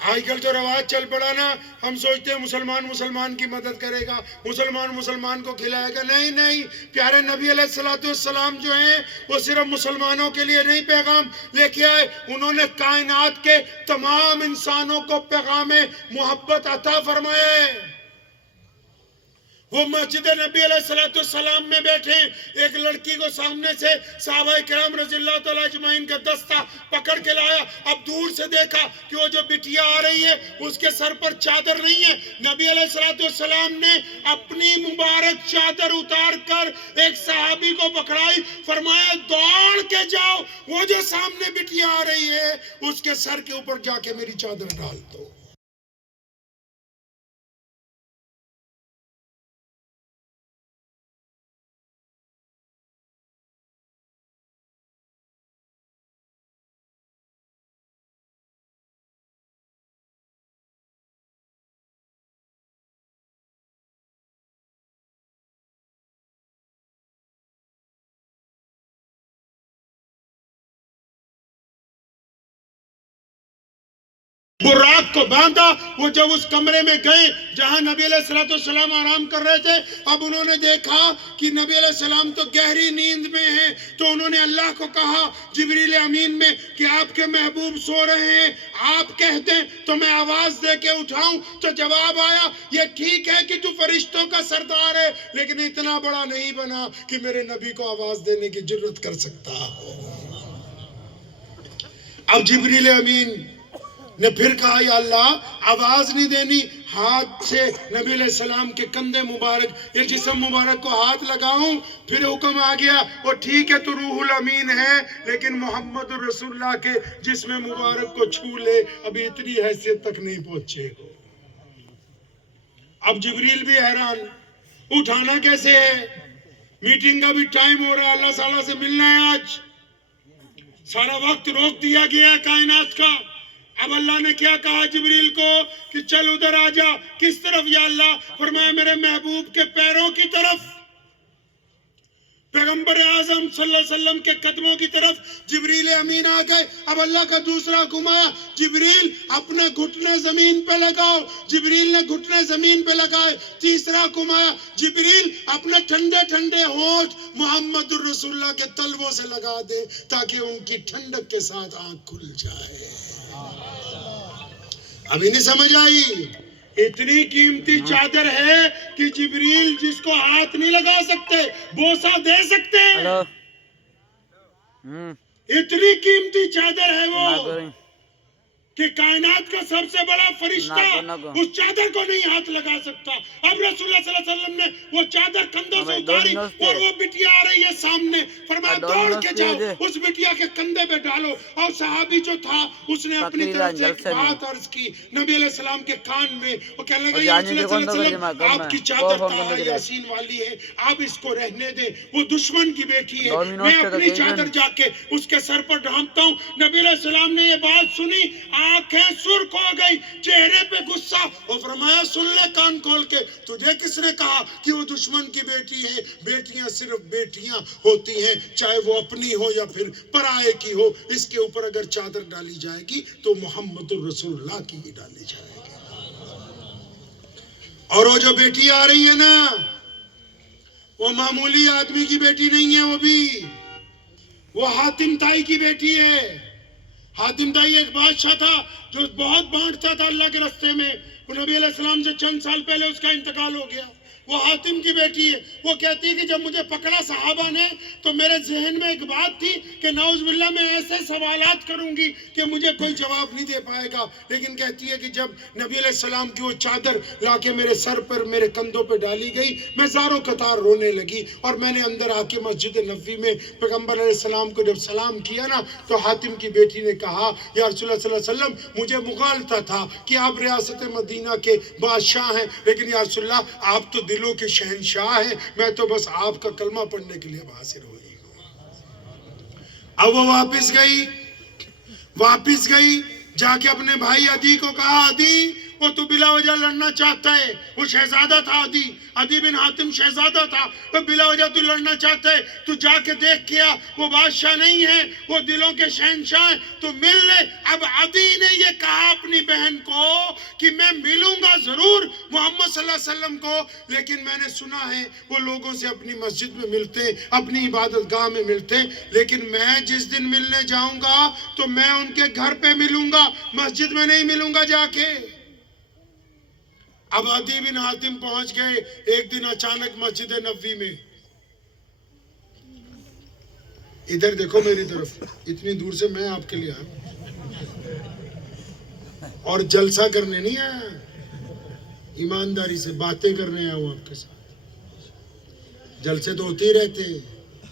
آج کل جو رواج چل پڑا نا، ہم سوچتے ہیں مسلمان مسلمان کی مدد کرے گا، مسلمان مسلمان کو کھلائے گا. نہیں نہیں، پیارے نبی علیہ السلام جو ہیں وہ صرف مسلمانوں کے لیے نہیں پیغام لے کے آئے، انہوں نے کائنات کے تمام انسانوں کو پیغام محبت عطا فرمائے. وہ مسجد نبی علیہ السلام میں بیٹھے، ایک لڑکی کو سامنے سے صحابہ کرام رضی اللہ تعالیٰ اجمعین کا دستہ پکڑ کے لایا. اب دور سے دیکھا کہ وہ جو بٹیا آ رہی ہے اس کے سر پر چادر نہیں ہے. نبی علیہ السلام نے اپنی مبارک چادر اتار کر ایک صحابی کو پکڑائی، فرمایا دوڑ کے جاؤ، وہ جو سامنے بٹیا آ رہی ہے اس کے سر کے اوپر جا کے میری چادر ڈال دو. براق کو باندھا. وہ جب اس کمرے میں گئے جہاں نبی علیہ السلام آرام کر رہے تھے، اب انہوں نے دیکھا کہ نبی علیہ السلام تو گہری نیند میں ہیں، تو انہوں نے اللہ کو کہا جبریل امین میں کہ آپ کے محبوب سو رہے ہیں، آپ کہہ دیں تو میں آواز دے کے اٹھاؤں. تو جواب آیا یہ ٹھیک ہے کہ تو فرشتوں کا سردار ہے، لیکن اتنا بڑا نہیں بنا کہ میرے نبی کو آواز دینے کی جرت کر سکتا ہو. اب جبریل امین نے پھر کہا یا اللہ آواز نہیں دینی، ہاتھ سے نبی علیہ السلام کے کندھے مبارک یا جسم مبارک کو ہاتھ لگاؤں. پھر حکم آ گیا وہ ٹھیک ہے تو روح الامین ہے، لیکن محمد رسول اللہ کے جسم مبارک کو چھو لے، ابھی اتنی حیثیت تک نہیں پہنچے ہو. اب جبریل بھی حیران، اٹھانا کیسے ہے، میٹنگ کا بھی ٹائم ہو رہا ہے، اللہ تعالیٰ سے ملنا ہے، آج سارا وقت روک دیا گیا ہے کائنات کا. اب اللہ نے کیا کہا جبریل کو کہ چل ادھر آ جا. کس طرف یا اللہ؟ فرمایا میرے محبوب کے پیروں کی طرف، پیغمبر اعظم صلی اللہ علیہ وسلم کے قدموں کی طرف. جبریل امین آ گئے. اب اللہ کا دوسرا حکم آیا جبریل اپنے گھٹنے زمین پہ لگاؤ. جبریل نے گھٹنے زمین پہ لگائے. تیسرا حکم آیا جبریل اپنے ٹھنڈے ٹھنڈے ہونٹ محمد الرسول اللہ کے تلووں سے لگا دے تاکہ ان کی ٹھنڈک کے ساتھ آنکھ کھل جائے. ابھی نہیں سمجھ آئی؟ اتنی قیمتی چادر ہے کہ جبریل جس کو ہاتھ نہیں لگا سکتے بوسہ دے سکتے ہیں. اتنی قیمتی چادر ہے وہ کہ کائنات کا سب سے بڑا فرشتہ اس چادر کو نہیں ہاتھ لگا سکتا. اب رسول اللہ صلی اللہ علیہ وسلم نے وہ چادر کندھوں سے اتاری اور وہ بٹیا آ رہی ہے سامنے، فرمایا دوڑ کے جاؤ اس بٹیا کے کندھے پہ ڈالو. اور صحابی جو تھا اس نے اپنی طرف سے ایک بات عرض کی نبی علیہ السلام کے کان میں. وہ کہنے لگا یا رسول اللہ صلی اللہ علیہ وسلم آپ کی چادر طٰہٰ یاسین والی ہے، آپ اس کو رہنے دیں، وہ دشمن کی بیٹی ہے، میں اپنی چادر جا کے اس کے سر پر ڈھانپتا ہوں. نبی علیہ السلام نے یہ بات سنی، آنکھیں سرخ ہو گئی، چہرے پہ غصہ. اور فرمایا سن لے کان کھول کے، تجھے کس نے کہا کہ وہ دشمن کی بیٹی ہے؟ بیٹیاں صرف بیٹیاں ہوتی ہیں، چاہے وہ اپنی ہو یا پھر پرائے کی ہو. اس کے اوپر اگر چادر ڈالی جائے گی تو محمد الرسول اللہ کی ہی ڈالی جائے گی. اور وہ جو بیٹی آ رہی ہے نا، وہ معمولی آدمی کی بیٹی نہیں ہے، وہ حاتم طائی کی بیٹی ہے. حاتم طائی ایک بادشاہ تھا جو بہت بانٹتا تھا اللہ کے راستے میں. وہ نبی علیہ السلام سے چند سال پہلے اس کا انتقال ہو گیا. وہ حاتم کی بیٹی ہے. وہ کہتی ہے کہ جب مجھے پکڑا صحابہ نے تو میرے ذہن میں ایک بات تھی کہ نعوذ باللہ میں ایسے سوالات کروں گی کہ مجھے کوئی جواب نہیں دے پائے گا. لیکن کہتی ہے کہ جب نبی علیہ السلام کی وہ چادر لا کے میرے سر پر میرے کندھوں پہ ڈالی گئی، میں زاروں قطار رونے لگی. اور میں نے اندر آ کے مسجد نبوی میں پیغمبر علیہ السلام کو جب سلام کیا نا تو حاتم کی بیٹی نے کہا یا رسول اللہ صلی اللہ علیہ وسلم مجھے مغالطہ تھا کہ آپ ریاست مدینہ کے بادشاہ ہیں، لیکن یا رسول اللہ آپ تو دلوں کے شہنشاہ ہیں، میں تو بس آپ کا کلمہ پڑھنے کے لیے حاضر ہوئی ہوں. اب وہ واپس گئی جا کے اپنے بھائی عدی کو کہا عدی وہ تو بلا وجہ لڑنا چاہتا ہے. وہ شہزادہ تھا عدی بن حاتم شہزادہ تھا. وہ بلا وجہ تو لڑنا چاہتا ہے. تو جا کے دیکھ کیا وہ بادشاہ نہیں ہے, وہ دلوں کے شہنشاہ ہیں, تو مل لے. اب عدی نے یہ کہا اپنی بہن کو کہ میں ملوں گا ضرور محمد صلی اللہ علیہ وسلم کو, لیکن میں نے سنا ہے وہ لوگوں سے اپنی مسجد میں ملتے, اپنی عبادت گاہ میں ملتے, لیکن میں جس دن ملنے جاؤں گا تو میں ان کے گھر پہ ملوں گا, مسجد میں نہیں ملوں گا جا کے. اب عدی بن حاتم پہنچ گئے ایک دن اچانک مسجد نبوی میں. ادھر دیکھو میری طرف, اتنی دور سے میں آپ کے لیے آیا اور جلسہ کرنے نہیں آیا, ایمانداری سے باتیں کرنے آیا ہوں آپ کے ساتھ. جلسے تو ہوتے ہی رہتے ہیں,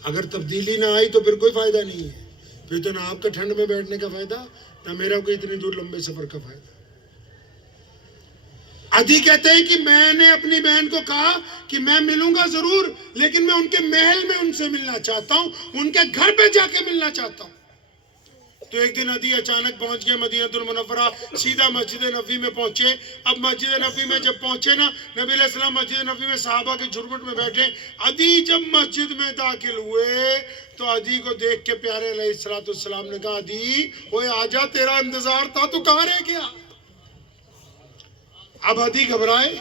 اگر تبدیلی نہ آئی تو پھر کوئی فائدہ نہیں ہے. پھر تو نہ آپ کا ٹھنڈ میں بیٹھنے کا فائدہ, نہ میرا کوئی اتنی دور لمبے سفر کا فائدہ. عدی کہتے ہیں کہ میں نے اپنی بہن کو کہا کہ میں ملوں گا ضرور, لیکن میں ان کے محل میں ان سے ملنا چاہتا ہوں, ان کے گھر پہ جا کے ملنا چاہتا ہوں. تو ایک دن عدی اچانک پہنچ گئے مدینہ المنورہ, سیدھا مسجد نبوی میں پہنچے. اب مسجد نبوی میں جب پہنچے نا, نبی علیہ السلام مسجد نبوی میں صحابہ کے جھرمٹ میں بیٹھے. عدی جب مسجد میں داخل ہوئے تو عدی کو دیکھ کے پیارے علیہ السلام نے کہا, عدی اوے آجا, تیرا انتظار تھا, تو کہاں رہ گیا؟ اب عدی گھبرائے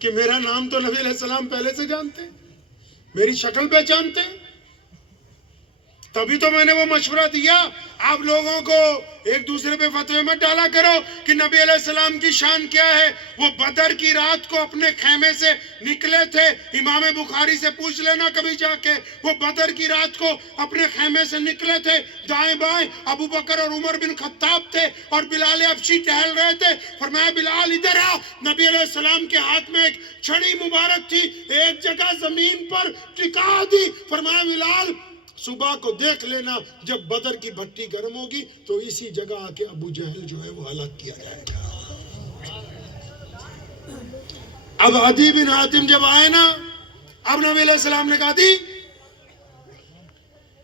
کہ میرا نام تو نبی علیہ السلام پہلے سے جانتے, میری شکل پہچانتے, تبھی تو میں نے وہ مشورہ دیا. آپ لوگوں کو ایک دوسرے پہ فتوے مت ڈالا کرو کہ نبی علیہ السلام کی شان کیا ہے. وہ بدر کی رات کو اپنے خیمے سے نکلے تھے, امام بخاری سے پوچھ لینا کبھی جا کے. وہ بدر کی رات کو اپنے خیمے سے نکلے تھے, دائیں بائیں ابو بکر اور عمر بن خطاب تھے اور بلال حبشی ٹہل رہے تھے. فرمایا بلال ادھر آ. نبی علیہ السلام کے ہاتھ میں ایک چھڑی مبارک تھی, ایک جگہ زمین پر ٹکا دی. فرمایا بلال صبح کو دیکھ لینا, جب بدر کی بھٹی گرم ہوگی تو اسی جگہ آ کے ابو جہل جو ہے وہ ہلاک کیا جائے گا. اب عدی بن حاتم جب آئے نا, اب نبی علیہ السلام نے کہا, دی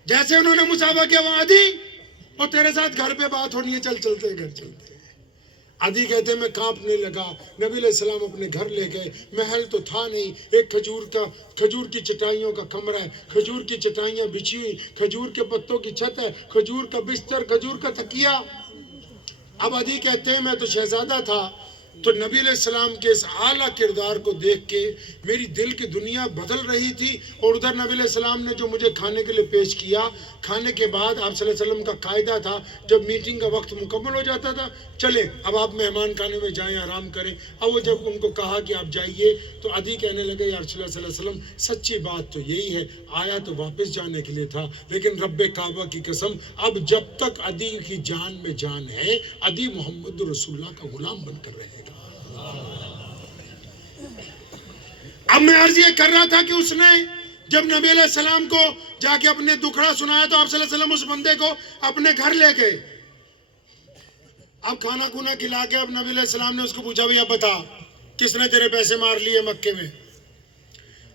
جیسے انہوں نے مصافحہ کیا, وہاں عدی اور تیرے ساتھ گھر پہ بات ہونی ہے, چل چلتے گھر چلتے. عدی کہتے میں کانپنے لگا. نبی علیہ السلام اپنے گھر لے گئے. محل تو تھا نہیں, ایک کھجور کی چٹائیوں کا کمرہ ہے, کھجور کی چٹائیاں بچھی ہوئی, کھجور کے پتوں کی چھت ہے, کھجور کا بستر, کھجور کا تکیہ. اب عدی کہتے ہیں میں تو شہزادہ تھا, تو نبی علیہ السلام کے اس اعلیٰ کردار کو دیکھ کے میری دل کی دنیا بدل رہی تھی. اور ادھر نبی علیہ السلام نے جو مجھے کھانے کے لیے پیش کیا, کھانے کے بعد آپ صلی اللہ علیہ وسلم کا قاعدہ تھا, جب میٹنگ کا وقت مکمل ہو جاتا تھا, چلے اب آپ مہمان خانے میں جائیں, آرام کریں. اب وہ جب ان کو کہا کہ آپ جائیے, تو عدی کہنے لگے, یا رسول اللہ صلی اللہ علیہ وسلم سچی بات تو یہی ہے, آیا تو واپس جانے کے لیے تھا, لیکن رب کعبہ کی قسم اب جب تک عدی کی جان میں جان ہے, عدی محمد رسول اللہ کا غلام بن کر رہے گا. اب میں عرض یہ کر رہا تھا کہ اس نے جب نبی علیہ السلام کو جا کے اپنے دکھڑا سنایا, تو آپ صلی اللہ علیہ وسلم اس بندے کو اپنے گھر لے گئے. اب کھانا کھونا کھلا کے اب نبی علیہ السلام نے اس کو پوچھا, بھئی اب بتا کس نے تیرے پیسے مار لیے مکے میں؟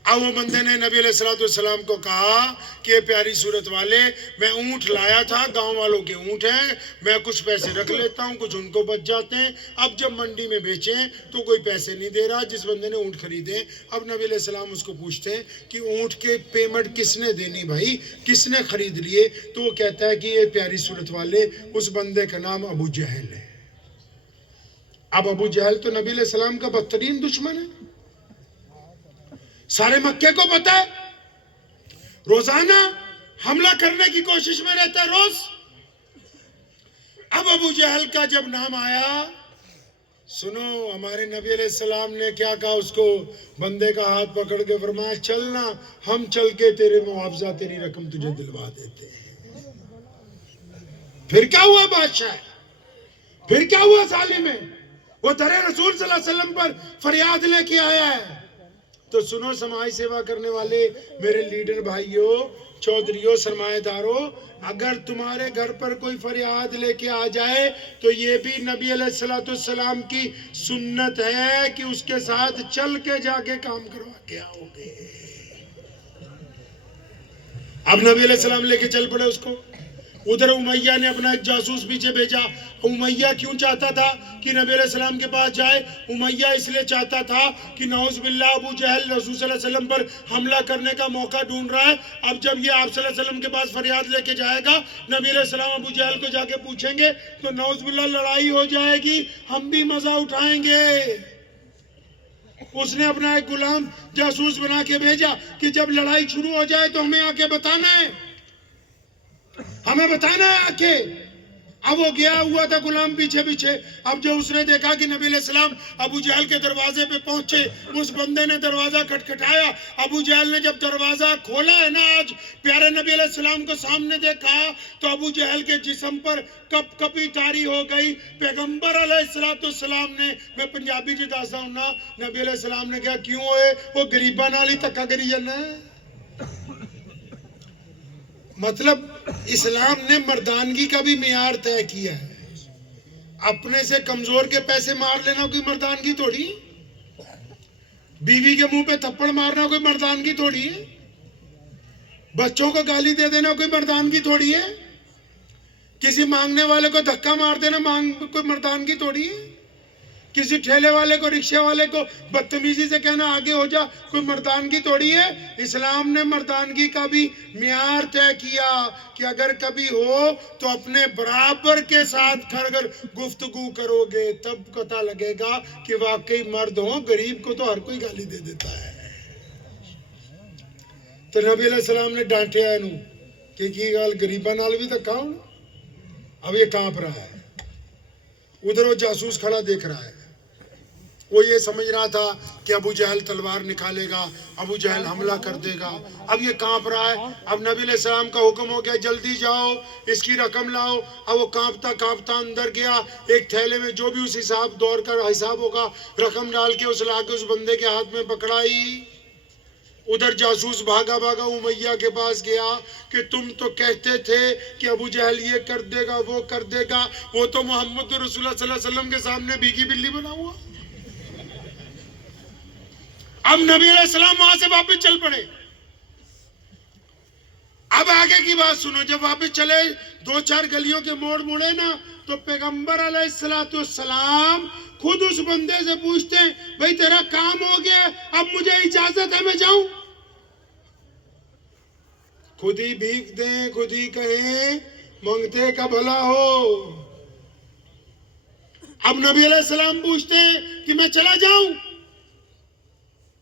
اب وہ بندے نے نبی علیہ السلام کو کہا کہ پیاری صورت والے, میں اونٹ لایا تھا, گاؤں والوں کے اونٹ ہیں, میں کچھ پیسے رکھ لیتا ہوں, کچھ ان کو بچ جاتے ہیں. اب جب منڈی میں بیچیں تو کوئی پیسے نہیں دے رہا جس بندے نے اونٹ خریدے. اب نبی علیہ السلام اس کو پوچھتے ہیں کہ اونٹ کے پیمنٹ کس نے دینی بھائی, کس نے خرید لیے؟ تو وہ کہتا ہے کہ یہ پیاری صورت والے, اس بندے کا نام ابو جہل ہے. اب ابو جہل تو نبی علیہ السلام کا بدترین دشمن ہے, سارے مکے کو پتا ہے, روزانہ حملہ کرنے کی کوشش میں رہتا ہے روز. اب ابو جہل کا جب نام آیا, سنو ہمارے نبی علیہ السلام نے کیا کہا اس کو, بندے کا ہاتھ پکڑ کے فرمایا, چلنا ہم چل کے تیرے معاوضہ, تیری رقم تجھے دلوا دیتے ہیں. پھر کیا ہوا بادشاہ, پھر کیا ہوا ظالم ہے, وہ در رسول صلی اللہ علیہ وسلم پر فریاد لے کے آیا ہے. تو سنو سماجی سیوا کرنے والے میرے لیڈر بھائیوں, چودھریوں, سرمایہ داروں, اگر تمہارے گھر پر کوئی فریاد لے کے آ جائے تو یہ بھی نبی علیہ السلام کی سنت ہے کہ اس کے ساتھ چل کے جا کے کام کروا کے آؤ گے. اب نبی علیہ السلام لے کے چل پڑے اس کو. ادھر امیہ نے اپنا ایک جاسوس پیچھے بھیجا. امیہ کیوں چاہتا تھا کہ نبی علیہ السلام کے پاس جائے؟ امیہ اس لیے چاہتا تھا کہ نعوذ باللہ ابو جہل رسول صلی اللہ علیہ وسلم پر حملہ کرنے کا موقع ڈھونڈ رہا ہے. اب جب یہ آپ صلی اللہ علیہ وسلم کے پاس فریاد لے کے جائے گا، نبی علیہ السلام ابو جہل کو جا کے پوچھیں گے تو نعوذ باللہ لڑائی ہو جائے گی، ہم بھی مزہ اٹھائیں گے. اس نے اپنا ایک غلام جاسوس بنا کے بھیجا کہ جب لڑائی شروع ہو جائے تو ہمیں آ کے بتانا ہے، ہمیں بتانا ہے آ کے. اب وہ گیا ہوا تھا غلام پیچھے پیچھے. اب جو اس نے دیکھا کہ نبی علیہ السلام ابو جہل کے دروازے پہ پہنچے، اس بندے نے دروازہ کھٹکھٹایا. ابو جہل نے جب دروازہ کھولا ہے نا، آج پیارے نبی علیہ السلام کو سامنے دیکھا تو ابو جہل کے جسم پر کپ کپی طاری ہو گئی. پیغمبر علیہ السلام نے، میں پنجابی جی دسدا ہوں نا، نبی علیہ السلام نے کہا کیوں ہوئے وہ غریباں نال ہی دھکا کری جانا ہے. مطلب اسلام نے مردانگی کا بھی معیار طے کیا ہے. اپنے سے کمزور کے پیسے مار لینا کوئی مردانگی تھوڑی، بیوی کے منہ پہ تھپڑ مارنا کوئی مردانگی تھوڑی ہے، بچوں کو گالی دے دینا کوئی مردانگی تھوڑی ہے، کسی مانگنے والے کو دھکا مار دینا کوئی مردانگی تھوڑی ہے، کسی ٹھیلے والے کو، رکشے والے کو بدتمیزی سے کہنا آگے ہو جا کوئی مردانگی تھوڑی ہے. اسلام نے مردانگی کا بھی معیار طے کیا کہ اگر کبھی ہو تو اپنے برابر کے ساتھ اگر گفتگو کرو گے تب پتہ لگے گا کہ واقعی مرد ہو. غریب کو تو ہر کوئی گالی دے دیتا ہے. تو نبی علیہ السلام نے ڈانٹیا انہوں کہ کی گال غریباں نال بھی دھکا ہو. اب یہ کانپ رہا ہے. ادھر وہ جاسوس کھڑا دیکھ رہا ہے. وہ یہ سمجھ رہا تھا کہ ابو جہل تلوار نکالے گا، ابو جہل حملہ کر دے گا. اب یہ کانپ رہا ہے. اب نبی علیہ السلام کا حکم ہو گیا جلدی جاؤ اس کی رقم لاؤ. اب وہ کانپتا کانپتا اندر گیا. ایک تھیلے میں جو بھی اس حساب دوڑ کر حساب ہوگا رقم ڈال کے اس لا کے اس بندے کے ہاتھ میں پکڑائی. ادھر جاسوس بھاگا بھاگا امیہ کے پاس گیا کہ تم تو کہتے تھے کہ ابو جہل یہ کر دے گا وہ کر دے گا، وہ تو محمد رسول اللہ صلی اللہ علیہ وسلم کے سامنے بھیگی بلی بنا ہوا. اب نبی علیہ السلام وہاں سے واپس چل پڑے. اب آگے کی بات سنو. جب واپس چلے 2-4 گلیوں کے موڑ مڑے نا تو پیغمبر علیہ السلام خود اس بندے سے پوچھتے ہیں بھئی تیرا کام ہو گیا، اب مجھے اجازت ہے میں جاؤں؟ خود ہی بھیک دیں خود ہی کہیں منگتے کا بھلا ہو. اب نبی علیہ السلام پوچھتے ہیں کہ میں چلا جاؤں؟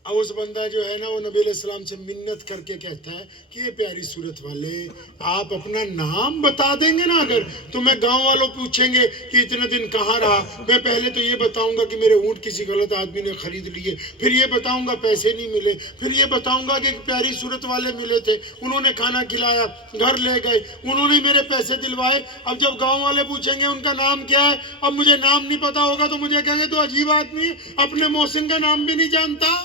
اب اس بندہ جو ہے نا وہ نبی علیہ السلام سے منت کر کے کہتا ہے کہ یہ پیاری صورت والے آپ اپنا نام بتا دیں گے نا اگر تو میں گاؤں والوں پوچھیں گے کہ اتنے دن کہاں رہا، میں پہلے تو یہ بتاؤں گا کہ میرے اونٹ کسی غلط آدمی نے خرید لیے، پھر یہ بتاؤں گا پیسے نہیں ملے، پھر یہ بتاؤں گا کہ ایک پیاری صورت والے ملے تھے انہوں نے کھانا کھلایا گھر لے گئے انہوں نے میرے پیسے دلوائے. اب جب گاؤں والے پوچھیں گے ان کا نام کیا ہے، اب مجھے نام نہیں پتا ہوگا تو مجھے کہیں گے تو عجیب آدمی ہے اپنے محسن کا نام بھی نہیں جانتا.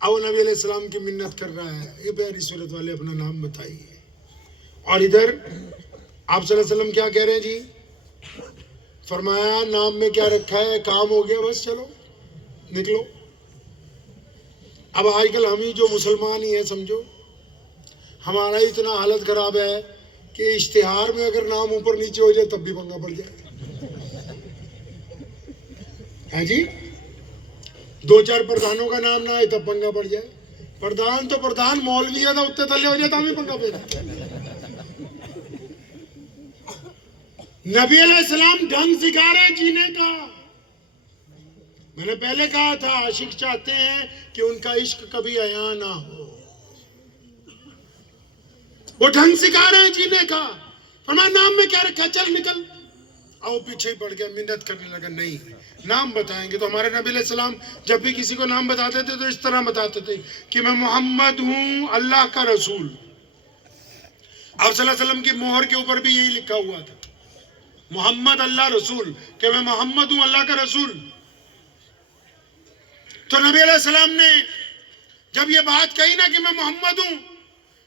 اب نبی علیہ السلام کی منت کر رہا ہے یہ پیاری صورت والے اپنا نام بتائیے. اور ادھر آپ صلی اللہ علیہ وسلم کیا کہہ رہے ہیں جی؟ فرمایا نام میں کیا رکھا ہے، کام ہو گیا بس چلو نکلو. اب آج کل ہم ہی جو مسلمان ہی ہیں سمجھو ہمارا اتنا حالت خراب ہے کہ اشتہار میں اگر نام اوپر نیچے ہو جائے تب بھی پنگا پڑ جائے. ہاں جی 2-4 پردھانوں کا نام نہ آئے تب پنگا پڑ جائے. پردھان تو پردھان مولوی ہے تو اتنے تھلے ہو جائے تو ہمیں پنگا پڑ جائے. نبی علیہ السلام ڈھنگ سکھا رہے ہیں جینے کا. میں نے پہلے کہا تھا عاشق چاہتے ہیں کہ ان کا عشق کبھی عیاں نہ ہو. وہ ڈھنگ سکھا رہے ہیں جینے کا. فرمایا نام میں کیا رکھا، چل نکل. وہ پیچھے ہی پڑ گیا منت کرنے لگا نہیں نام بتائیں گے. تو ہمارے نبی علیہ السلام جب بھی کسی کو نام بتاتے تھے تو اس طرح بتاتے تھے کہ میں محمد ہوں اللہ کا رسول. آپ صلی اللہ علیہ وسلم کی مہر کے اوپر بھی یہی لکھا ہوا تھا محمد اللہ رسول، کہ میں محمد ہوں اللہ کا رسول. تو نبی علیہ السلام نے جب یہ بات کہی نا کہ میں محمد ہوں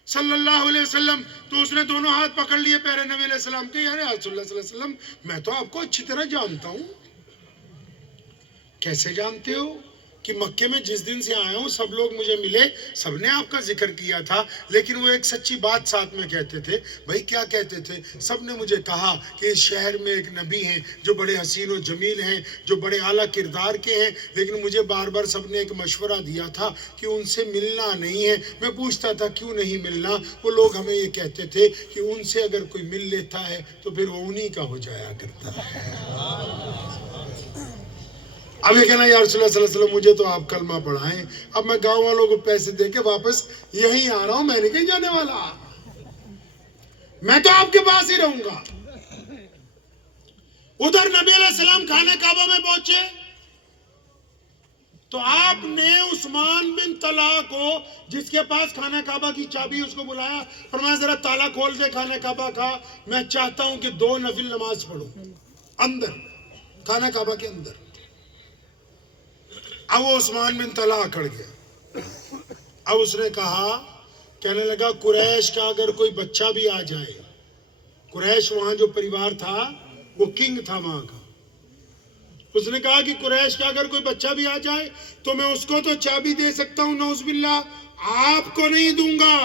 صلی اللہ علیہ وسلم تو اس نے دونوں ہاتھ پکڑ لیے پیارے نبی علیہ السلام کے. یار رسول اللہ صلی اللہ علیہ وسلم میں تو آپ کو اچھی طرح جانتا ہوں. کیسے جانتے ہو؟ کہ مکے میں جس دن سے آیا ہوں سب لوگ مجھے ملے، سب نے آپ کا ذکر کیا تھا، لیکن وہ ایک سچی بات ساتھ میں کہتے تھے. بھائی کیا کہتے تھے؟ سب نے مجھے کہا کہ اس شہر میں ایک نبی ہیں جو بڑے حسین و جمیل ہیں، جو بڑے اعلیٰ کردار کے ہیں، لیکن مجھے بار بار سب نے ایک مشورہ دیا تھا کہ ان سے ملنا نہیں ہے. میں پوچھتا تھا کیوں نہیں ملنا؟ وہ لوگ ہمیں یہ کہتے تھے کہ ان سے اگر کوئی مل لیتا ہے تو پھر وہ انہی کا ہو جایا کرتا ہے. اب یہ کہنا یا رسول اللہ صلی اللہ علیہ وسلم مجھے تو آپ کلمہ پڑھائیں، اب میں گاؤں والوں کو پیسے دے کے واپس یہیں آ رہا ہوں، میں نہیں کہیں جانے والا، میں تو آپ کے پاس ہی رہوں گا. ادھر نبی علیہ السلام خانہ کعبہ میں پہنچے تو آپ نے عثمان بن طلحہ کو، جس کے پاس خانہ کعبہ کی چابی، اس کو بلایا، فرمایا ذرا تالا کھول دے خانہ کعبہ کا، میں چاہتا ہوں کہ 2 نفل نماز پڑھوں اندر خانہ کعبہ کے اندر. اب وہ عثمان بن طلحہ اکڑ گیا. اب اس نے کہا، کہنے لگا قریش کا اگر کوئی بچہ بھی آ جائے، قریش وہاں جو پریوار تھا وہ کنگ تھا وہاں کا، اس نے کہا کہ قریش کا اگر کوئی بچہ بھی آ جائے تو میں اس کو تو چابی دے سکتا ہوں، نعوذ باللہ، آپ کو نہیں دوں گا.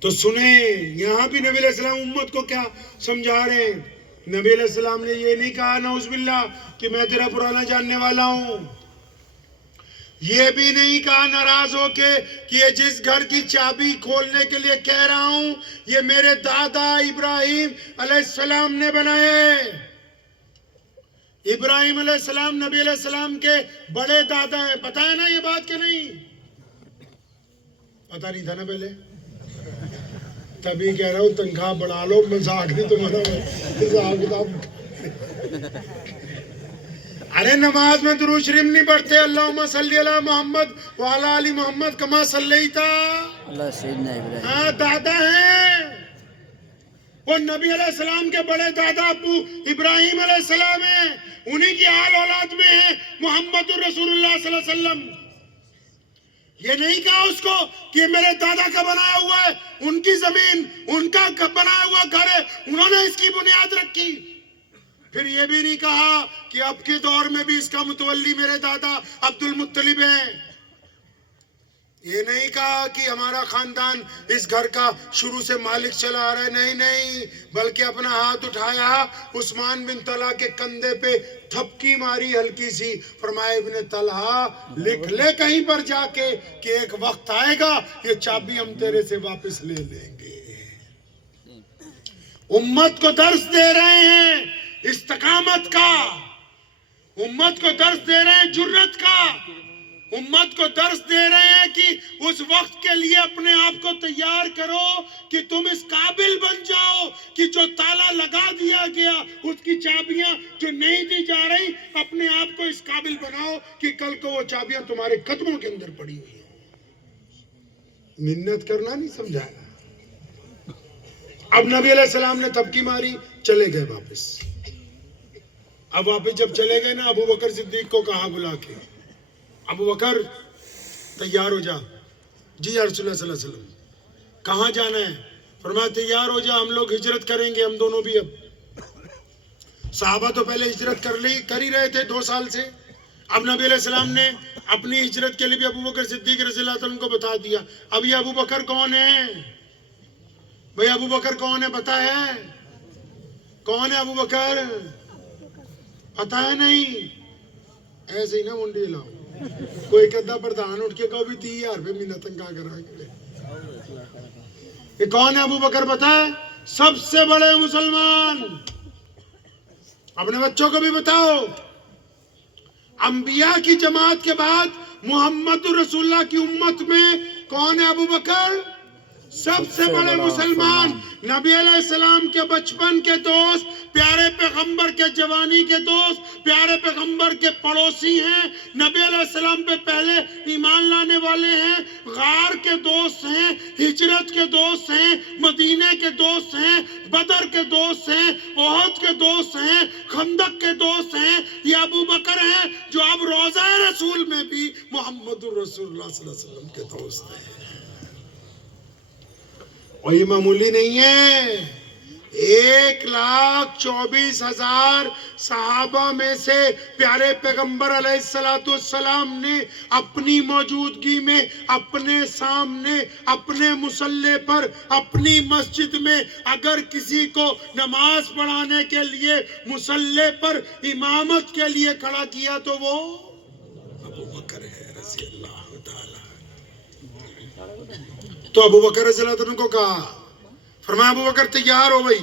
تو سنیں یہاں بھی نبی علیہ السلام امت کو کیا سمجھا رہے ہیں. نبی علیہ السلام نے یہ نہیں کہا نعوذ باللہ کہ میں تیرا پرانا جاننے والا ہوں، یہ بھی نہیں کہا ناراض ہو کے کہ یہ جس گھر کی چابی کھولنے کے لیے کہہ رہا ہوں یہ میرے دادا ابراہیم علیہ السلام نے بنائے. ابراہیم علیہ السلام نبی علیہ السلام کے بڑے دادا ہیں. پتہ ہے نا یہ بات کہ نہیں؟ پتہ نہیں تھا نا پہلے؟ تبھی کہہ رہا ہوں تنخواہ بڑھا لو، مذاق نہیں تمہارا، حساب کتاب. ارے نماز میں درود شریف نہیں پڑھتے، اللہم صلی علی محمد وعلی آل محمد کما صلیت اللہ سیدنا ابراہیم. ہاں دادا ہیں وہ، نبی علیہ السلام کے بڑے دادا ابو ابراہیم علیہ السلام ہیں، انہی کی آل اولاد میں ہیں محمد الرسول اللہ صلی اللہ علیہ وسلم. یہ نہیں کہا اس کو کہ یہ میرے دادا کا بنایا ہوا ہے، ان کی زمین، ان کا بنایا ہوا گھر ہے، انہوں نے اس کی بنیاد رکھی. پھر یہ بھی نہیں کہا کہ اب کے دور میں بھی اس کا متولی میرے دادا عبد المطلب ہیں. یہ نہیں کہا کہ ہمارا خاندان اس گھر کا شروع سے مالک چلا رہا ہے، نہیں نہیں، بلکہ اپنا ہاتھ اٹھایا، عثمان بن طلحہ کے کندھے پہ تھپکی ماری ہلکی سی، فرمایا ابن طلحہ لکھ لے کہیں پر جا کے کہ ایک وقت آئے گا یہ چابی ہم تیرے سے واپس لے لیں گے. امت کو درس دے رہے ہیں استقامت کا، امت کو درس دے رہے ہیں جرت کا، امت کو درس دے رہے ہیں کہ اس وقت کے لیے اپنے آپ کو تیار کرو کہ تم اس قابل بن جاؤ کہ جو تالا لگا دیا گیا اس کی چابیاں جو نہیں دی جا رہی، اپنے آپ کو اس قابل بناؤ کہ کل کو وہ چابیاں تمہارے قدموں کے اندر پڑی ہوئی ہیں. منت کرنا نہیں سمجھایا. اب نبی علیہ السلام نے تھپکی ماری، چلے گئے واپس. اب واپس جب چلے گئے نا، ابو بکر صدیق کو کہا بلا کے، ابو بکر تیار ہو جا. جی یا رسول اللہ صلی اللہ علیہ وسلم. کہاں جانا ہے؟ فرمایا تیار ہو جا، ہم لوگ ہجرت کریں گے، ہم دونوں بھی. اب صحابہ تو پہلے ہجرت کر ہی رہے تھے 2 سال سے. اب نبی علیہ السلام نے اپنی ہجرت کے لیے بھی ابو بکر صدیق رضی اللہ عنہ کو بتا دیا. اب یہ ابو بکر کون ہے بھئی؟ ابو بکر کون ہے پتہ ہے؟ کون ہے ابو بکر؟ پتہ ہے نہیں؟ ایسے ہی نا منڈی لاؤ، کوئی کدہ پردھان اٹھ کے کہو بھی 30,000 روپے مہینہ تنخواہ کرا کے. یہ کون ہے ابو بکر پتہ ہے؟ سب سے بڑے مسلمان. اپنے بچوں کو بھی بتاؤ، انبیاء کی جماعت کے بعد محمد رسول اللہ کی امت میں کون ہے ابو بکر؟ سب سے بڑے مسلمان، نبی علیہ السلام کے بچپن کے دوست، پیارے پیغمبر کے جوانی کے دوست، پیارے پیغمبر کے پڑوسی ہیں، نبی علیہ السلام پہ پہلے ایمان لانے والے ہیں، غار کے دوست ہیں، ہجرت کے دوست ہیں، مدینے کے دوست ہیں، بدر کے دوست ہیں، احد کے دوست ہیں، خندق کے دوست ہیں. یہ ابو بکر ہیں جو اب روضہ رسول میں بھی محمد الرسول اللہ صلی اللہ علیہ وسلم کے دوست ہیں. اور یہ معمولی نہیں ہے، 1,24,000 صحابہ میں سے پیارے پیغمبر علیہ السلام نے اپنی موجودگی میں اپنے سامنے اپنے مصلی پر اپنی مسجد میں اگر کسی کو نماز پڑھانے کے لیے مصلی پر امامت کے لیے کھڑا کیا تو وہ ابو بکر ہے رضی اللہ تعالی. تو ابو بکر رضی اللہ عنہ کو کہا، فرمایا ابو بکر تیار ہو بھائی،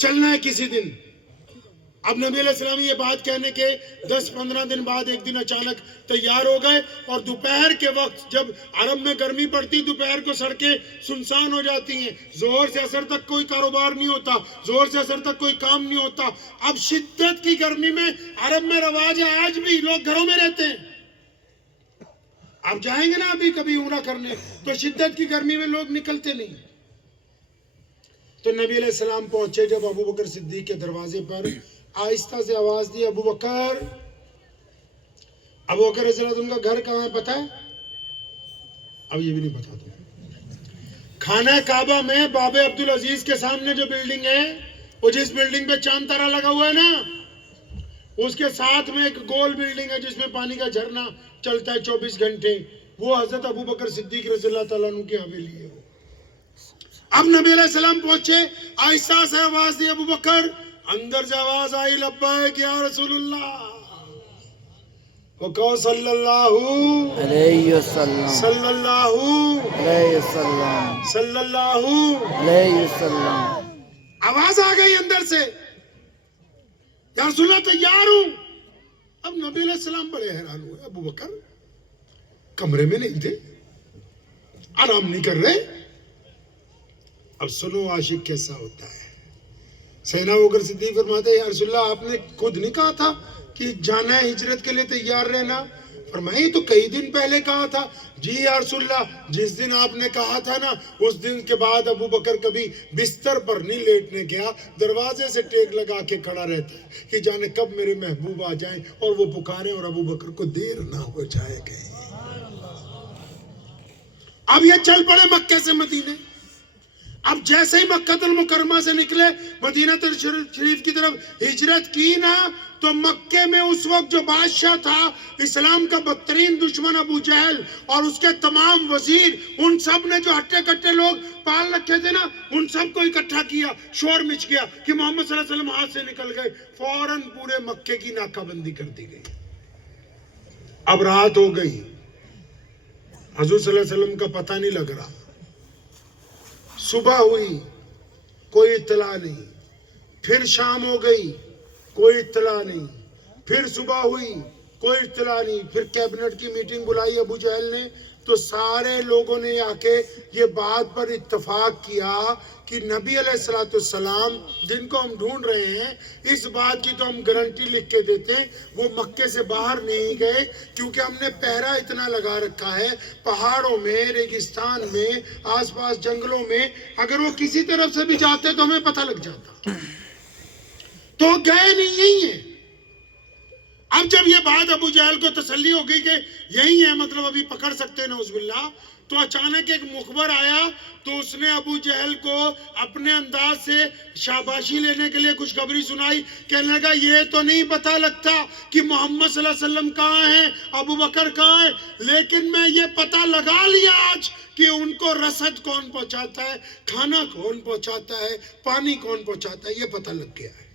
چلنا ہے کسی دن. اب نبی علیہ السلام یہ بات کہنے کے 10-15 دن بعد ایک دن اچانک تیار ہو گئے، اور دوپہر کے وقت جب عرب میں گرمی پڑتی دوپہر کو سڑکیں سنسان ہو جاتی ہیں، ظہر سے عصر تک کوئی کاروبار نہیں ہوتا، ظہر سے عصر تک کوئی کام نہیں ہوتا. اب شدت کی گرمی میں عرب میں رواج ہے آج بھی لوگ گھروں میں رہتے ہیں. آپ جائیں گے نا ابھی کبھی عمرہ کرنے تو شدت کی گرمی میں لوگ نکلتے نہیں. تو نبی علیہ السلام پہنچے جب ابو بکر صدیق کے دروازے پر، آہستہ سے آواز دی، ابو بکر. ابو بکر رضی اللہ عنہ کا گھر کہاں ہے پتہ ہے؟ اب یہ بھی نہیں پتا تھا. خانہ کعبہ میں باب عبدالعزیز کے سامنے جو بلڈنگ ہے، وہ جس بلڈنگ پہ چاند تارا لگا ہوا ہے نا، اس کے ساتھ میں ایک گول بلڈنگ ہے جس میں پانی کا جھرنا چلتا ہے 24 گھنٹے، وہ حضرت ابو بکر صدیق رضی اللہ تعالیٰ عنہ کی حویلی ہے. اب نبی علیہ السلام پہنچے، آہستہ سے آواز دی ابو بکر. اندر سے آواز آئی لبیک یا رسول اللہ. وہ کہو صلی اللہ علیہ وسلم صلی اللہ علیہ وسلم صلی اللہ. علیہ وسلم. آواز آ گئی اندر سے، یا رسول اللہ تیار ہوں. اب نبی علیہ السلام بڑے حیران ہوئے، ابو بکر کمرے میں نہیں تھے، آرام نہیں کر رہے. اب سنو عاشق کیسا ہوتا ہے. سیدنا ابو بکر صدیق فرماتے ہیں یا رسول اللہ آپ نے خود نہیں کہا تھا کہ جانا ہے ہجرت کے لیے تیار رہنا؟ فرمایا یہ تو کئی دن پہلے کہا تھا. جی یا رسول اللہ جس دن آپ نے کہا تھا نا اس دن کے بعد ابو بکر کبھی بستر پر نہیں لیٹنے گیا، دروازے سے ٹیک لگا کے کھڑا رہتا ہے کہ جانے کب میرے محبوب آ جائیں اور وہ پکاریں اور ابو بکر کو دیر نہ ہو جائے گی. اب یہ چل پڑے مکے سے مدینے. اب جیسے ہی مکہ المکرمہ سے نکلے مدینہ شریف کی طرف ہجرت کی نا، تو مکے میں اس وقت جو بادشاہ تھا، اسلام کا بدترین دشمن ابو جہل اور اس کے تمام وزیر، ان سب نے جو ہٹے کٹے لوگ پال رکھے تھے نا، ان سب کو اکٹھا کیا. شور مچ گیا کہ محمد صلی اللہ علیہ وسلم ہاتھ سے نکل گئے. فوراً پورے مکے کی ناکہ بندی کر دی گئی. اب رات ہو گئی، حضور صلی اللہ علیہ وسلم کا پتہ نہیں لگ رہا. صبح ہوئی کوئی اطلاع نہیں، پھر شام ہو گئی کوئی اطلاع نہیں، پھر صبح ہوئی کوئی اطلاع نہیں. پھر کیبنٹ کی میٹنگ بلائی ابو جہل نے، تو سارے لوگوں نے آ کے یہ بات پر اتفاق کیا کہ نبی علیہ السلام جن کو ہم ڈھونڈ رہے ہیں، اس بات کی تو ہم گارنٹی لکھ کے دیتے ہیں وہ مکے سے باہر نہیں گئے، کیونکہ ہم نے پہرا اتنا لگا رکھا ہے پہاڑوں میں، ریگستان میں، آس پاس جنگلوں میں. اگر وہ کسی طرف سے بھی جاتے تو ہمیں پتہ لگ جاتا. تو گئے نہیں، یہی ہیں. اب جب یہ بات ابو جہل کو تسلی ہو گئی کہ یہی ہے، مطلب ابھی پکڑ سکتے ہیں نعوذ باللہ، تو اچانک ایک مخبر آیا تو اس نے ابو جہل کو اپنے انداز سے شاباشی لینے کے لیے خوشخبری سنائی. کہنے لگا یہ تو نہیں پتہ لگتا کہ محمد صلی اللہ علیہ وسلم کہاں ہیں، ابو بکر کہاں ہیں، لیکن میں یہ پتہ لگا لیا آج کہ ان کو رسد کون پہنچاتا ہے، کھانا کون پہنچاتا ہے، پانی کون پہنچاتا ہے، یہ پتہ لگ گیا ہے.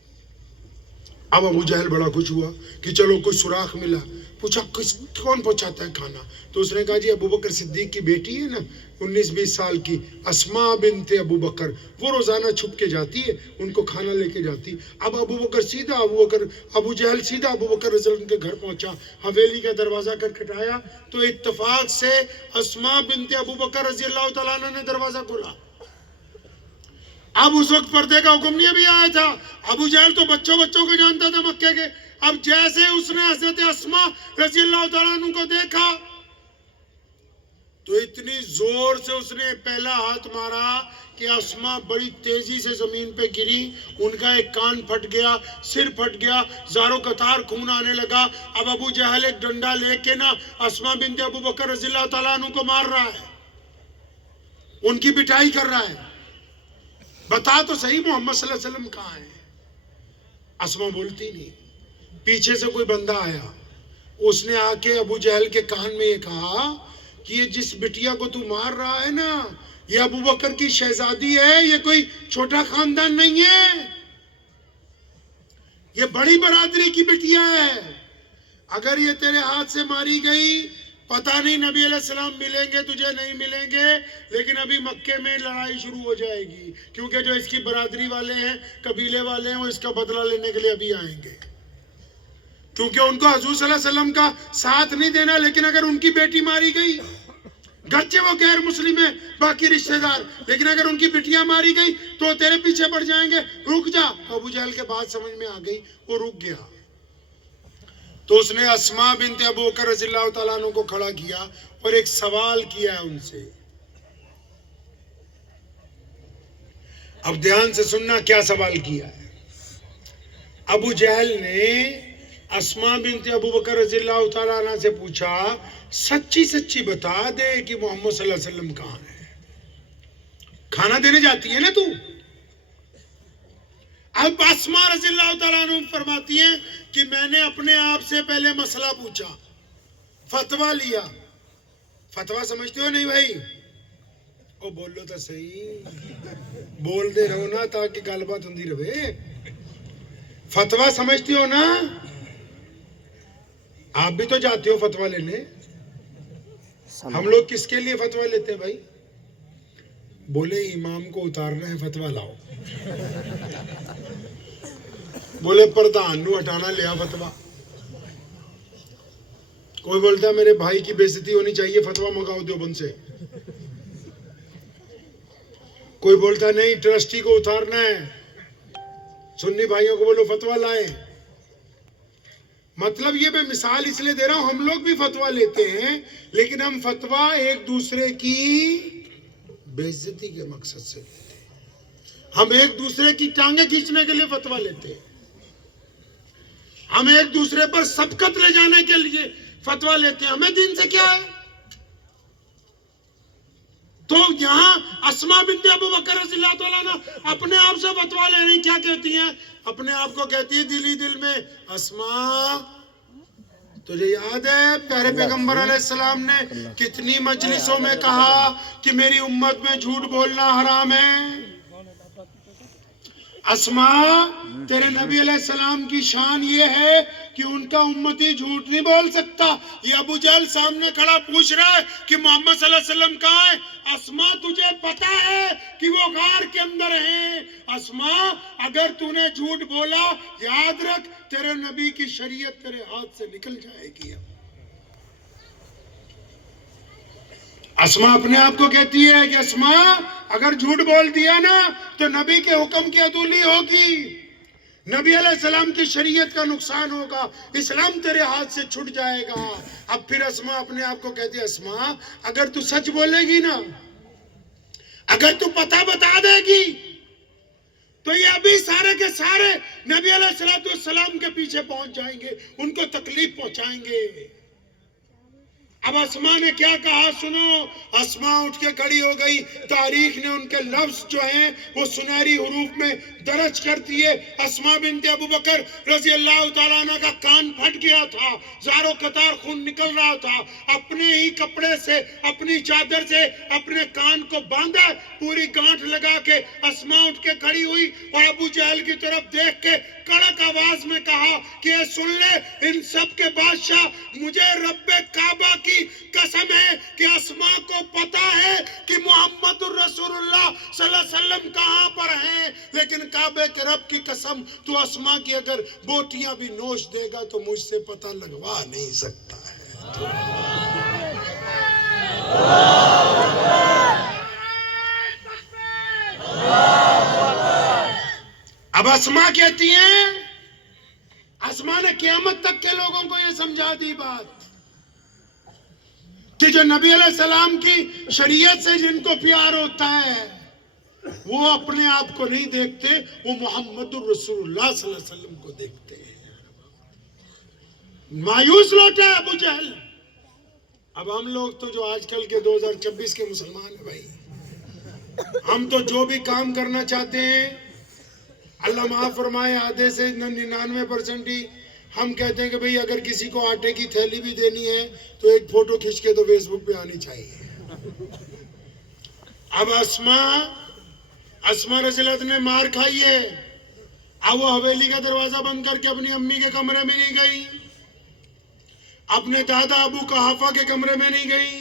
اب ابو جہل بڑا خوش ہوا کہ چلو کچھ سراغ ملا. پوچھا کون پہنچاتا ہے کھانا؟ تو اس نے کہا جی ابو بکر صدیق کی بیٹی ہے نا 19-20 سال کی اسماء بنت ابو بکر، وہ روزانہ چھپ کے جاتی ہے، ان کو کھانا لے کے جاتی. اب ابو جہل سیدھا ابو بکر رضی اللہ عنہ کے گھر پہنچا، حویلی کا دروازہ کھٹکھٹایا تو اتفاق سے اسماء بنت ابو بکر رضی اللہ تعالیٰ عنہ نے دروازہ کھولا. اب اس وقت پردے کا حکم نہیں ابھی آیا تھا. ابو جہل تو بچوں کو جانتا تھا مکے کے. اب جیسے اس نے حضرت اسماء رضی اللہ تعالیٰ عنہ کو دیکھا تو اتنی زور سے اس نے پہلا ہاتھ مارا کہ اسماء بڑی تیزی سے زمین پہ گری. ان کا ایک کان پھٹ گیا، سر پھٹ گیا، زاروں قطار خون آنے لگا. اب ابو جہل ایک ڈنڈا لے کے نا اسماء بنت ابو بکر رضی اللہ تعالیٰ عنہ کو مار رہا ہے، ان کی پٹائی کر رہا ہے. بتا تو صحیح محمد صلی اللہ علیہ وسلم کہاں ہیں؟ اسما بولتی نہیں. پیچھے سے کوئی بندہ آیا, اس نے آ کے ابو جہل کے کان میں یہ کہا کہ یہ جس بٹیا کو تو مار رہا ہے نا, یہ ابو بکر کی شہزادی ہے, یہ کوئی چھوٹا خاندان نہیں ہے, یہ بڑی برادری کی بٹیا ہے. اگر یہ تیرے ہاتھ سے ماری گئی, پتہ نہیں نبی علیہ السلام ملیں گے تجھے نہیں ملیں گے, لیکن ابھی مکے میں لڑائی شروع ہو جائے گی, کیونکہ جو اس کی برادری والے ہیں, قبیلے والے ہیں, وہ اس کا بدلہ لینے کے لیے ابھی آئیں گے, کیونکہ ان کو حضور صلی اللہ علیہ وسلم کا ساتھ نہیں دینا. لیکن اگر ان کی بیٹی ماری گئی, گرچہ وہ غیر مسلم ہے, باقی رشتہ دار, لیکن اگر ان کی بٹیاں ماری گئی تو تیرے پیچھے پڑ جائیں گے, رک جا. ابو جہل کے بات سمجھ میں آ گئی, وہ رک گیا. تو اس نے اسما بنت ابو بکر رضی اللہ تعالیٰ عنہ کو کھڑا کیا اور ایک سوال کیا ہے ان سے. اب دھیان سے سننا کیا سوال کیا ہے. ابو جہل نے اسما بنت ابو بکر رضی اللہ تعالیٰ عنہ سے پوچھا, سچی سچی بتا دے کہ محمد صلی اللہ علیہ وسلم کہاں ہے. کھانا دینے جاتی ہے نا تو. اب اسما رضی اللہ تعالیٰ عنہ فرماتی ہیں کہ میں نے اپنے آپ سے پہلے مسئلہ پوچھا, فتویٰ لیا. فتویٰ سمجھتے ہو نہیں بھائی؟ او بولو تو صحیح, بول دے رہو نا تاکہ گل بات ہوندی رہے. فتویٰ سمجھتے ہو نا؟ آپ بھی تو جاتے ہو فتویٰ لینے. ہم لوگ کس کے لیے فتویٰ لیتے ہیں بھائی؟ بولے امام کو اتارنا ہے, فتویٰ لاؤ. بولے پردھان نو ہٹانا, لیا فتویٰ. کوئی بولتا ہے میرے بھائی کی بے عزتی ہونی چاہیے, فتویٰ منگاؤ دیوبند سے. کوئی بولتا ہے نہیں ٹرسٹی کو اتارنا ہے, سنی بھائیوں کو بولو فتویٰ لائیں. مطلب یہ میں مثال اس لیے دے رہا ہوں, ہم لوگ بھی فتویٰ لیتے ہیں, لیکن ہم فتویٰ ایک دوسرے کی بے عزتی کے مقصد سے لیتے ہیں. ہم ایک دوسرے کی ٹانگیں کھینچنے کے لیے فتویٰ لیتے ہیں. ہم ایک دوسرے پر سبقت لے جانے کے لیے فتویٰ لیتے ہیں. ہمیں دین سے کیا ہے؟ تو یہاں اسما بنت ابو بکر رضی اللہ تعالیٰ عنہ اپنے آپ سے فتویٰ لے رہی, کیا کہتی ہیں؟ اپنے آپ کو کہتی ہے دل ہی دل میں, اسما تجھے یاد ہے پیارے پیغمبر علیہ السلام نے کتنی مجلسوں میں کہا کہ میری امت میں جھوٹ بولنا حرام ہے. اسما تیرے نبی علیہ السلام کی شان یہ ہے کہ ان کا امتی جھوٹ نہیں بول سکتا. یہ ابو جہل سامنے کھڑا پوچھ رہا ہے کہ محمد صلی اللہ علیہ وسلم کہاں ہے. اسما تجھے پتا ہے کہ وہ غار کے اندر ہیں. اسما اگر تو نے جھوٹ بولا, یاد رکھ تیرے نبی کی شریعت تیرے ہاتھ سے نکل جائے گی. اسما اپنے آپ کو کہتی ہے کہ اسما اگر جھوٹ بول دیا نا تو نبی کے حکم کی عدولی ہوگی, نبی علیہ السلام کی شریعت کا نقصان ہوگا, اسلام تیرے ہاتھ سے چھٹ جائے گا. اب پھر اسما اپنے آپ کو کہتی ہے, اسما اگر تو سچ بولے گی نا, اگر تو پتہ بتا دے گی, تو یہ ابھی سارے کے سارے نبی علیہ السلام کے پیچھے پہنچ جائیں گے, ان کو تکلیف پہنچائیں گے. اب اسما نے کیا کہا سنو. اسما اٹھ کے کھڑی ہو گئی. تاریخ نے ان کے لفظ جو ہیں وہ سنہری حروف میں درج کر دیے. اسما بنت ابو بکر رضی اللہ تعالیٰ عنہ کا کان پھٹ گیا تھا, زار و قطار خون نکل رہا تھا. اپنے ہی کپڑے سے, اپنی چادر سے اپنے کان کو باندھا, پوری گانٹھ لگا کے اسما اٹھ کے کھڑی ہوئی اور ابو جہل کی طرف دیکھ کے کڑک آواز میں کہا کہ اے سن لے ان سب کے بادشاہ, مجھے رب کعبہ کی قسم ہے کہ اسما کو پتا ہے کہ محمد الرسول اللہ صلی اللہ علیہ وسلم کہاں پر ہیں, لیکن کعبے کے رب کی قسم تو اسما کی اگر بوٹیاں بھی نوش دے گا تو مجھ سے پتہ لگوا نہیں سکتا ہے. اب اسما کہتی ہیں, اسما نے قیامت تک کے لوگوں کو یہ سمجھا دی بات کہ جو نبی علیہ السلام کی شریعت سے جن کو پیار ہوتا ہے وہ اپنے آپ کو نہیں دیکھتے, وہ محمد الرسول اللہ صلی اللہ علیہ وسلم کو دیکھتے ہیں. مایوس لوٹا ابو جہل. اب ہم لوگ تو جو آج کل کے 2026 کے مسلمان ہیں بھائی, ہم تو جو بھی کام کرنا چاہتے ہیں اللہ معاف فرمائے آدھے سے 99% ہی ہم کہتے ہیں کہ بھئی اگر کسی کو آٹے کی تھیلی بھی دینی ہے تو ایک فوٹو کھینچ کے تو فیس بک پہ آنی چاہیے. اب اسما رضی اللہ عنہ نے مار کھائی ہے. اب وہ حویلی کا دروازہ بند کر کے اپنی امی کے کمرے میں نہیں گئی, اپنے دادا ابو قحافہ کے کمرے میں نہیں گئی,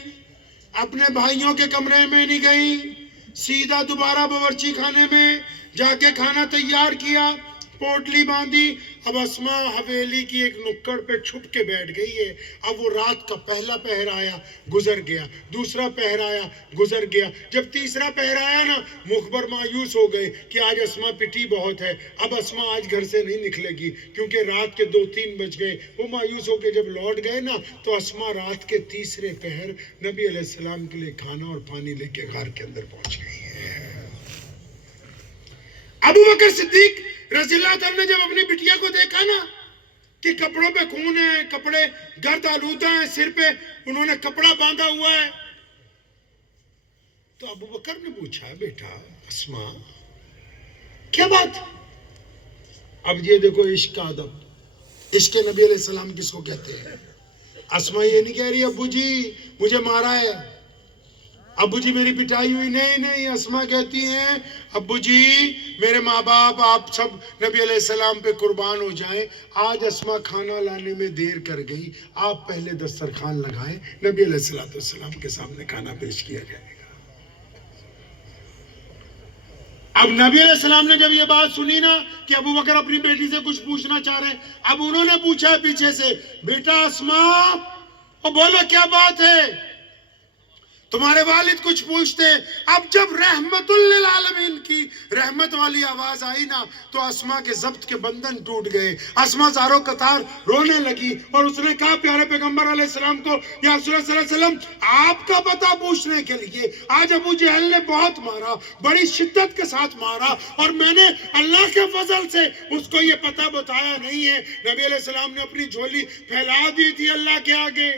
اپنے بھائیوں کے کمرے میں نہیں گئی, سیدھا دوبارہ باورچی خانے میں جا کے کھانا تیار کیا, پوٹلی باندھی. اب اسما حویلی کی ایک نکڑ پہ چھپ کے بیٹھ گئی ہے. اب وہ رات کا پہلا پہر آیا, گزر گیا, دوسرا پہر آیا, گزر گیا. جب تیسرا پہر آیا نا, مخبر مایوس ہو گئے کہ آج اسما پٹی بہت ہے, اب اسما آج گھر سے نہیں نکلے گی کیونکہ رات کے 2-3 بج گئے. وہ مایوس ہو کے جب لوٹ گئے نا تو اسما رات کے تیسرے پہر نبی علیہ السلام کے لیے کھانا اور پانی لے کے غار کے اندر پہنچ گئی ہے. ابو بکر صدیق رضی اللہ عنہ نے جب اپنی بٹیا کو دیکھا نا کہ کپڑوں پہ خون ہے, کپڑے گرد آلودہ ہیں, سر پہ انہوں نے کپڑا باندھا ہوا ہے, تو ابو بکر نے پوچھا بیٹا اسما کیا بات؟ اب یہ دیکھو عشق کا ادب, عشق نبی علیہ السلام کس کو کہتے ہیں. اسما یہ نہیں کہہ رہی ابو جی مجھے مارا ہے, ابو جی میری پٹائی ہوئی, نہیں. اسما کہتی ہیں ابو جی میرے ماں باپ آپ سب نبی علیہ السلام پہ قربان ہو جائیں. آج اسما کھانا لانے میں دیر کر گئی, آپ پہلے دسترخوان لگائیں, نبی علیہ السلام کے سامنے کھانا پیش کیا جائے گا. اب نبی علیہ السلام نے جب یہ بات سنی نا کہ ابو بکر اپنی بیٹی سے کچھ پوچھنا چاہ رہے ہیں, اب انہوں نے پوچھا پیچھے سے بیٹا اسما بولو کیا بات ہے, تمہارے والد کچھ پوچھتے ہیں. اب جب رحمت للعالمین کی رحمت والی آواز آئی نا تو اسما کے ضبط کے بندھن ٹوٹ گئے. اسما زاروں قطار رونے لگی اور اس نے کہا پیارے پیغمبر علیہ السلام کو یا رسول اللہ صلی اللہ علیہ وسلم آپ کا پتہ پوچھنے کے لیے آج ابو جہل نے بہت مارا, بڑی شدت کے ساتھ مارا, اور میں نے اللہ کے فضل سے اس کو یہ پتہ بتایا نہیں ہے. نبی علیہ السلام نے اپنی جھولی پھیلا دی تھی اللہ کے آگے.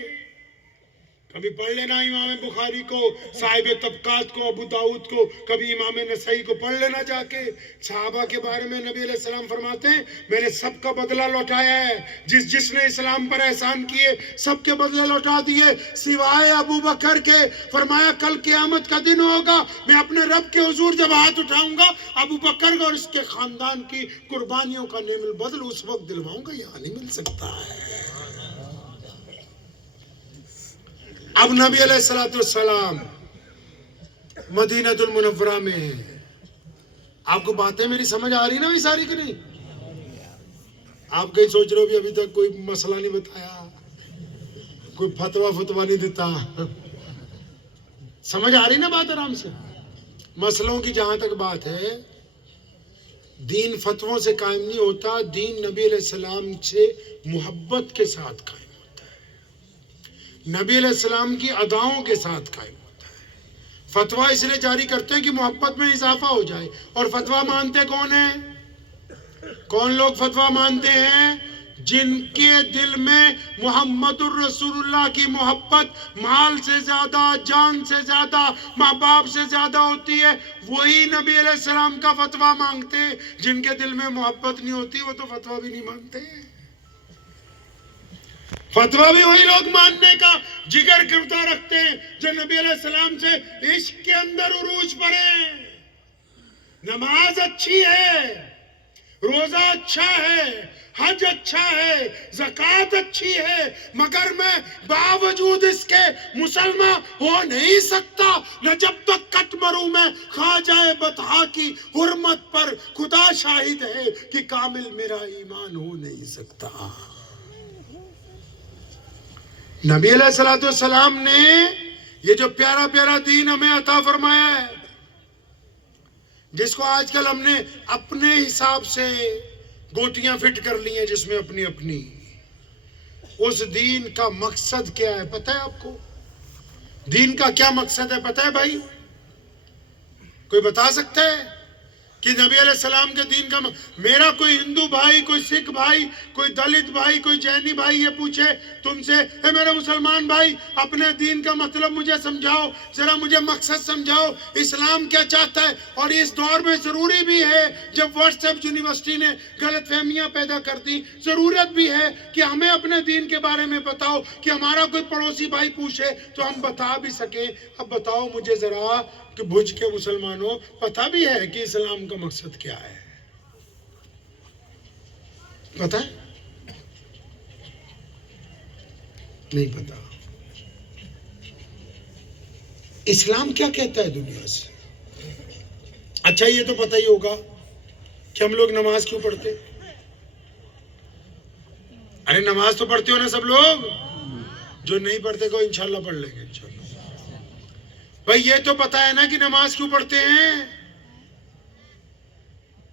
کبھی پڑھ لینا امام بخاری کو, صاحب طبقات کو, ابو داؤد کو, کبھی امام نسائی کو پڑھ لینا جا کے. صحابہ کے بارے میں نبی علیہ السلام فرماتے ہیں میں نے سب کا بدلہ لوٹایا ہے, جس نے اسلام پر احسان کیے سب کے بدلے لوٹا دیے سوائے ابو بکر کے. فرمایا کل قیامت کا دن ہوگا, میں اپنے رب کے حضور جب ہاتھ اٹھاؤں گا ابو بکر اور اس کے خاندان کی قربانیوں کا نعم البدل اس وقت دلواؤں گا, یہاں نہیں مل سکتا ہے. اب نبی علیہ السلام مدینہ المنورہ میں ہیں. آپ کو باتیں میری سمجھ آ رہی نا بھی ساری کہ نہیں؟ آپ کہیں سوچ رہے ہو بھی ابھی تک کوئی مسئلہ نہیں بتایا, کوئی فتویٰ نہیں دیتا. سمجھ آ رہی نا بات آرام سے؟ مسئلوں کی جہاں تک بات ہے, دین فتووں سے قائم نہیں ہوتا, دین نبی علیہ السلام سے محبت کے ساتھ قائم, نبی علیہ السلام کی اداؤں کے ساتھ قائم ہوتا ہے. فتویٰ اس لیے جاری کرتے ہیں کہ محبت میں اضافہ ہو جائے. اور فتویٰ مانتے کون ہیں؟ کون لوگ فتویٰ مانتے ہیں؟ جن کے دل میں محمد الرسول اللہ کی محبت مال سے زیادہ, جان سے زیادہ, ماں باپ سے زیادہ ہوتی ہے, وہی نبی علیہ السلام کا فتویٰ مانگتے ہیں. جن کے دل میں محبت نہیں ہوتی وہ تو فتویٰ بھی نہیں مانگتے. فتویٰ بھی وہی لوگ ماننے کا جگر کرتا رکھتے ہیں جو نبی علیہ السلام سے عشق کے اندر عروج پر ہیں. نماز اچھی ہے, روزہ اچھا ہے, حج اچھا ہے, زکوٰۃ اچھی ہے, مگر میں باوجود اس کے مسلمان ہو نہیں سکتا نہ جب تک کٹ مروں میں خواجہ بطحا کی حرمت پر خدا شاہد ہے کہ کامل میرا ایمان ہو نہیں سکتا. نبی علیہ السلام نے یہ جو پیارا پیارا دین ہمیں عطا فرمایا ہے, جس کو آج کل ہم نے اپنے حساب سے گوٹیاں فٹ کر لی ہیں جس میں اپنی اپنی, اس دین کا مقصد کیا ہے پتہ ہے آپ کو؟ دین کا کیا مقصد ہے پتہ ہے بھائی؟ کوئی بتا سکتا ہے کہ نبی علیہ السلام کے دین کا میرا کوئی ہندو بھائی، کوئی سکھ بھائی، کوئی دلت بھائی، کوئی جینی بھائی یہ پوچھے تم سے، اے میرے مسلمان بھائی اپنے دین کا مطلب مجھے سمجھاؤ، ذرا مجھے مقصد سمجھاؤ، اسلام کیا چاہتا ہے؟ اور اس دور میں ضروری بھی ہے، جب واٹس ایپ یونیورسٹی نے غلط فہمیاں پیدا کر دی، ضرورت بھی ہے کہ ہمیں اپنے دین کے بارے میں بتاؤ، کہ ہمارا کوئی پڑوسی بھائی پوچھے تو ہم بتا بھی سکیں۔ اب بتاؤ مجھے ذرا کہ بھوج کے مسلمانوں پتہ بھی ہے کہ اسلام کا مقصد کیا ہے؟ پتہ ہے؟ نہیں پتہ۔ اسلام کیا کہتا ہے دنیا سے؟ اچھا یہ تو پتہ ہی ہوگا کہ ہم لوگ نماز کیوں پڑھتے؟ ارے نماز تو پڑھتے ہو نا سب لوگ؟ جو نہیں پڑھتے کو انشاءاللہ پڑھ لیں گے انشاءاللہ۔ بھائی یہ تو پتہ ہے نا کہ نماز کیوں پڑھتے ہیں؟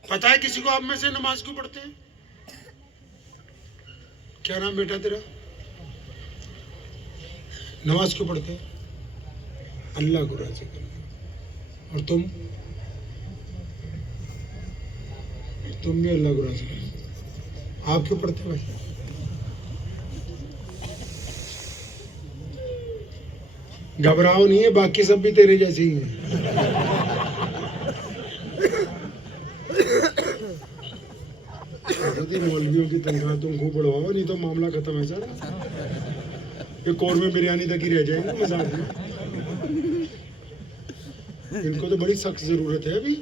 پتہ ہے کسی کو آپ میں سے نماز کیوں پڑھتے ہیں؟ کیا نام بیٹا تیرا؟ نماز کیوں پڑھتے ہیں؟ اللہ کو راضی کرنا۔ اور تم بھی اللہ کو راضی کرنا۔ آپ کیوں پڑھتے بھائی؟ گھبراؤ نہیں ہے، باقی سب بھی تیرے جیسے ہی ہیں۔ مولویوں کی تنخواہ تم خوب بڑھواؤ، نہیں تو معاملہ ختم ہے سر۔ یہ قورمے بریانی تک ہی رہ جائیں گے مزاج میں۔ ان کو تو بڑی سخت ضرورت ہے ابھی۔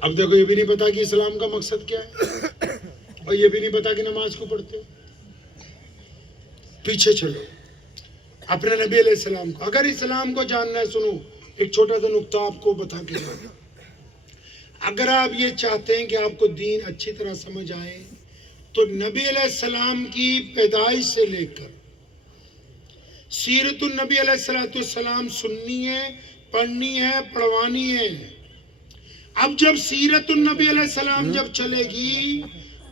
اب دیکھو یہ بھی نہیں پتا کہ اسلام کا مقصد کیا ہے، اور یہ بھی نہیں پتا کہ نماز کو پڑھتے۔ پیچھے چلو اپنے نبی علیہ السلام کو، اگر اسلام کو جاننا ہے، سنو ایک چھوٹا سا نقطہ آپ کو بتا کے جانا۔ اگر آپ یہ چاہتے ہیں کہ آپ کو دین اچھی طرح سمجھ آئے تو نبی علیہ السلام کی پیدائش سے لے کر سیرت النبی علیہ السلام سننی ہے، پڑھنی ہے، پڑھوانی ہے۔ اب جب سیرت النبی علیہ السلام جب چلے گی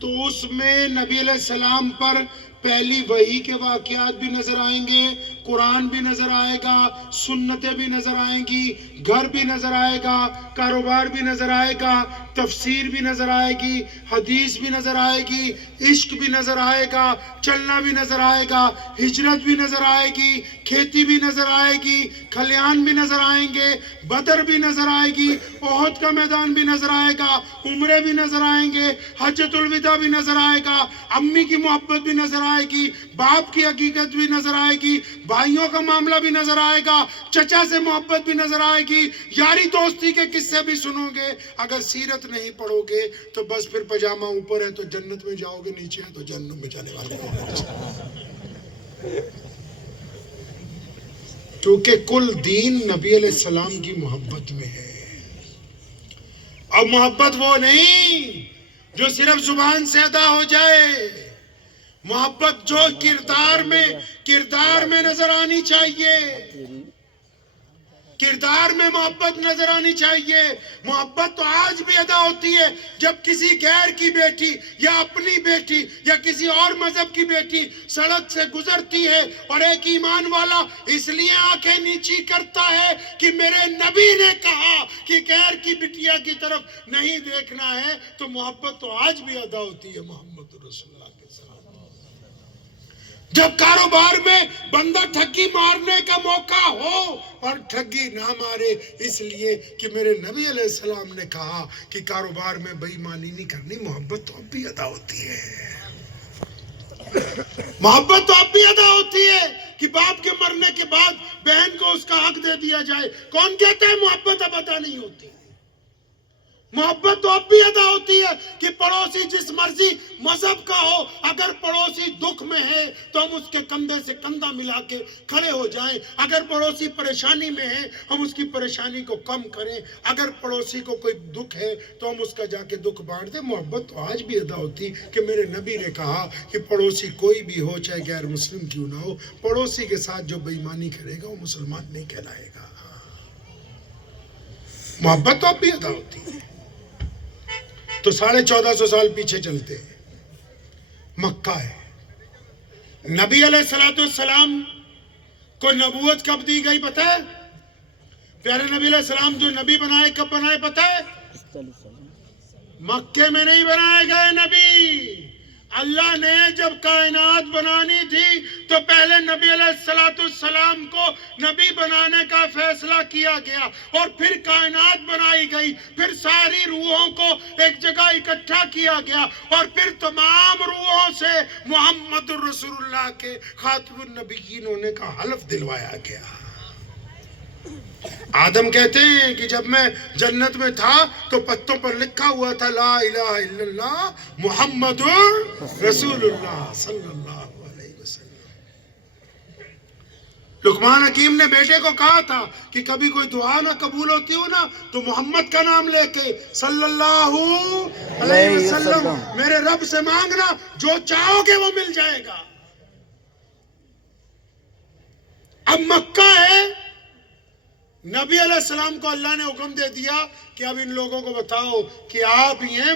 تو اس میں نبی علیہ السلام پر پہلی وحی کے واقعات بھی نظر آئیں گے، قرآن بھی نظر آئے گا، سنتیں بھی نظر آئیں گی، گھر بھی نظر آئے گا، کاروبار بھی نظر آئے گا، تفسیر بھی نظر آئے گی، حدیث بھی نظر آئے گی، عشق بھی نظر آئے گا، چلنا بھی نظر آئے گا، ہجرت بھی نظر آئے گی، کھیتی بھی نظر آئے گی، کھلیان بھی نظر آئیں گے، بدر بھی نظر آئے گی، احد کا میدان بھی نظر آئے گا، عمرے بھی نظر آئیں گے، حجۃ الوداع بھی نظر آئے گا، امی کی محبت بھی نظر آئے گی، باپ کی حقیقت بھی نظر آئے گی، بھائیوں کا معاملہ بھی نظر آئے گا، چچا سے محبت بھی نظر آئے گی، یاری دوستی کے قصے بھی سنو گے۔ اگر سیرت نہیں پڑھو گے تو بس پھر پجامہ اوپر ہے تو جنت میں جاؤ گے، نیچے ہے تو جہنم میں جانے والے ہو۔ کیونکہ کل دین نبی علیہ السلام کی محبت میں ہے، اور محبت وہ نہیں جو صرف زبان سے ادا ہو جائے، محبت جو کردار میں نظر آنی چاہیے، کردار میں محبت نظر آنی چاہیے۔ محبت تو آج بھی ادا ہوتی ہے جب کسی غیر کی بیٹی یا اپنی بیٹی یا کسی اور مذہب کی بیٹی سڑک سے گزرتی ہے اور ایک ایمان والا اس لیے آنکھیں نیچی کرتا ہے کہ میرے نبی نے کہا کہ غیر کی بٹیا کی طرف نہیں دیکھنا ہے، تو محبت تو آج بھی ادا ہوتی ہے محمد رسول اللہ کے ساتھ۔ جب کاروبار میں بندہ ٹھگی مارنے کا موقع ہو اور ٹھگی نہ مارے اس لیے کہ میرے نبی علیہ السلام نے کہا کہ کاروبار میں بے ایمانی نہیں کرنی، محبت تو اب بھی ادا ہوتی ہے۔ محبت تو اب بھی ادا ہوتی ہے کہ باپ کے مرنے کے بعد بہن کو اس کا حق دے دیا جائے۔ کون کہتا ہے محبت اب ادا نہیں ہوتی؟ محبت تو اب بھی ادا ہوتی ہے کہ پڑوسی جس مرضی مذہب کا ہو، اگر پڑوسی دکھ میں ہے تو ہم اس کے کندھے سے کندھا ملا کے کھڑے ہو جائیں، اگر پڑوسی پریشانی میں ہے ہم اس کی پریشانی کو کم کریں، اگر پڑوسی کو کوئی دکھ ہے تو ہم اس کا جا کے دکھ بانٹ دیں۔ محبت تو آج بھی ادا ہوتی کہ میرے نبی نے کہا کہ پڑوسی کوئی بھی ہو چاہے غیر مسلم کیوں نہ ہو، پڑوسی کے ساتھ جو بے ایمانی کرے گا وہ مسلمان نہیں کہلائے گا۔ محبت تو اب بھی ادا ہوتی ہے۔ تو 1450 سال پیچھے چلتے ہیں، مکہ ہے۔ نبی علیہ السلام کو نبوت کب دی گئی پتہ ہے؟ پیارے نبی علیہ السلام جو نبی بنائے کب بنائے پتہ ہے؟ مکے میں نہیں بنائے گئے نبی. اللہ نے جب کائنات بنانی تھی تو پہلے نبی علیہ السلام کو نبی بنانے کا فیصلہ کیا گیا اور پھر کائنات بنائی گئی, پھر ساری روحوں کو ایک جگہ اکٹھا کیا گیا اور پھر تمام روحوں سے محمد رسول اللہ کے خاتم النبیین ہونے کا حلف دلوایا گیا. آدم کہتے ہیں کہ جب میں جنت میں تھا تو پتوں پر لکھا ہوا تھا لا الہ الا اللہ محمد رسول اللہ صلی اللہ علیہ وسلم. لقمان حکیم نے بیٹے کو کہا تھا کہ کبھی کوئی دعا نہ قبول ہوتی ہو نا تو محمد کا نام لے کے صلی اللہ علیہ وسلم میرے رب سے مانگنا, جو چاہو گے وہ مل جائے گا. اب مکہ ہے, نبی علیہ السلام کو اللہ نے حکم دے دیا کہ اب ان لوگوں کو بتاؤ کہ آپ ہی ہیں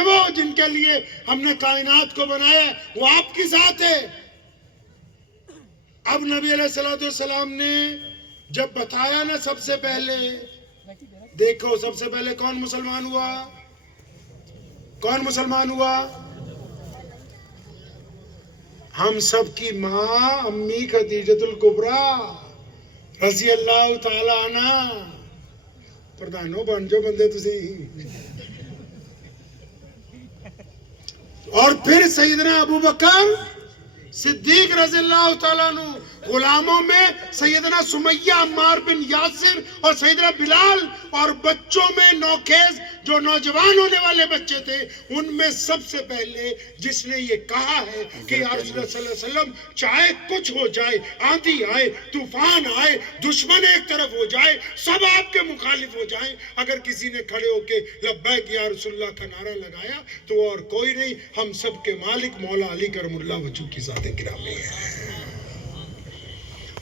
وہ جن کے لیے ہم نے کائنات کو بنایا ہے, وہ آپ کی ذات ہے. اب نبی علیہ السلام نے جب بتایا نا, سب سے پہلے دیکھو سب سے پہلے کون مسلمان ہوا؟ ہم سب کی ماں امی خدیجۃ الکبریٰ رضی اللہ تعالی عنہ. پردھانوں بن جو بندے تسی. اور پھر سیدنا ابو بکر صدیق رضی اللہ تعالیٰ عنہ. غلاموں میں سیدنا سمیہ عمار بن یاسر اور سیدنا بلال, اور بچوں میں نوخیز جو نوجوان ہونے والے بچے تھے, ان میں سب سے پہلے جس نے یہ کہا ہے کہ یا رسول اللہ صلی اللہ علیہ وسلم چاہے کچھ ہو جائے, آندھی آئے, طوفان آئے, دشمن ایک طرف ہو جائے, سب آپ کے مخالف ہو جائیں, اگر کسی نے کھڑے ہو کے لبیک یا رسول اللہ کا نعرہ لگایا تو اور کوئی نہیں, ہم سب کے مالک مولا علی کرم اللہ وجہ کی ذات گرامی ہے.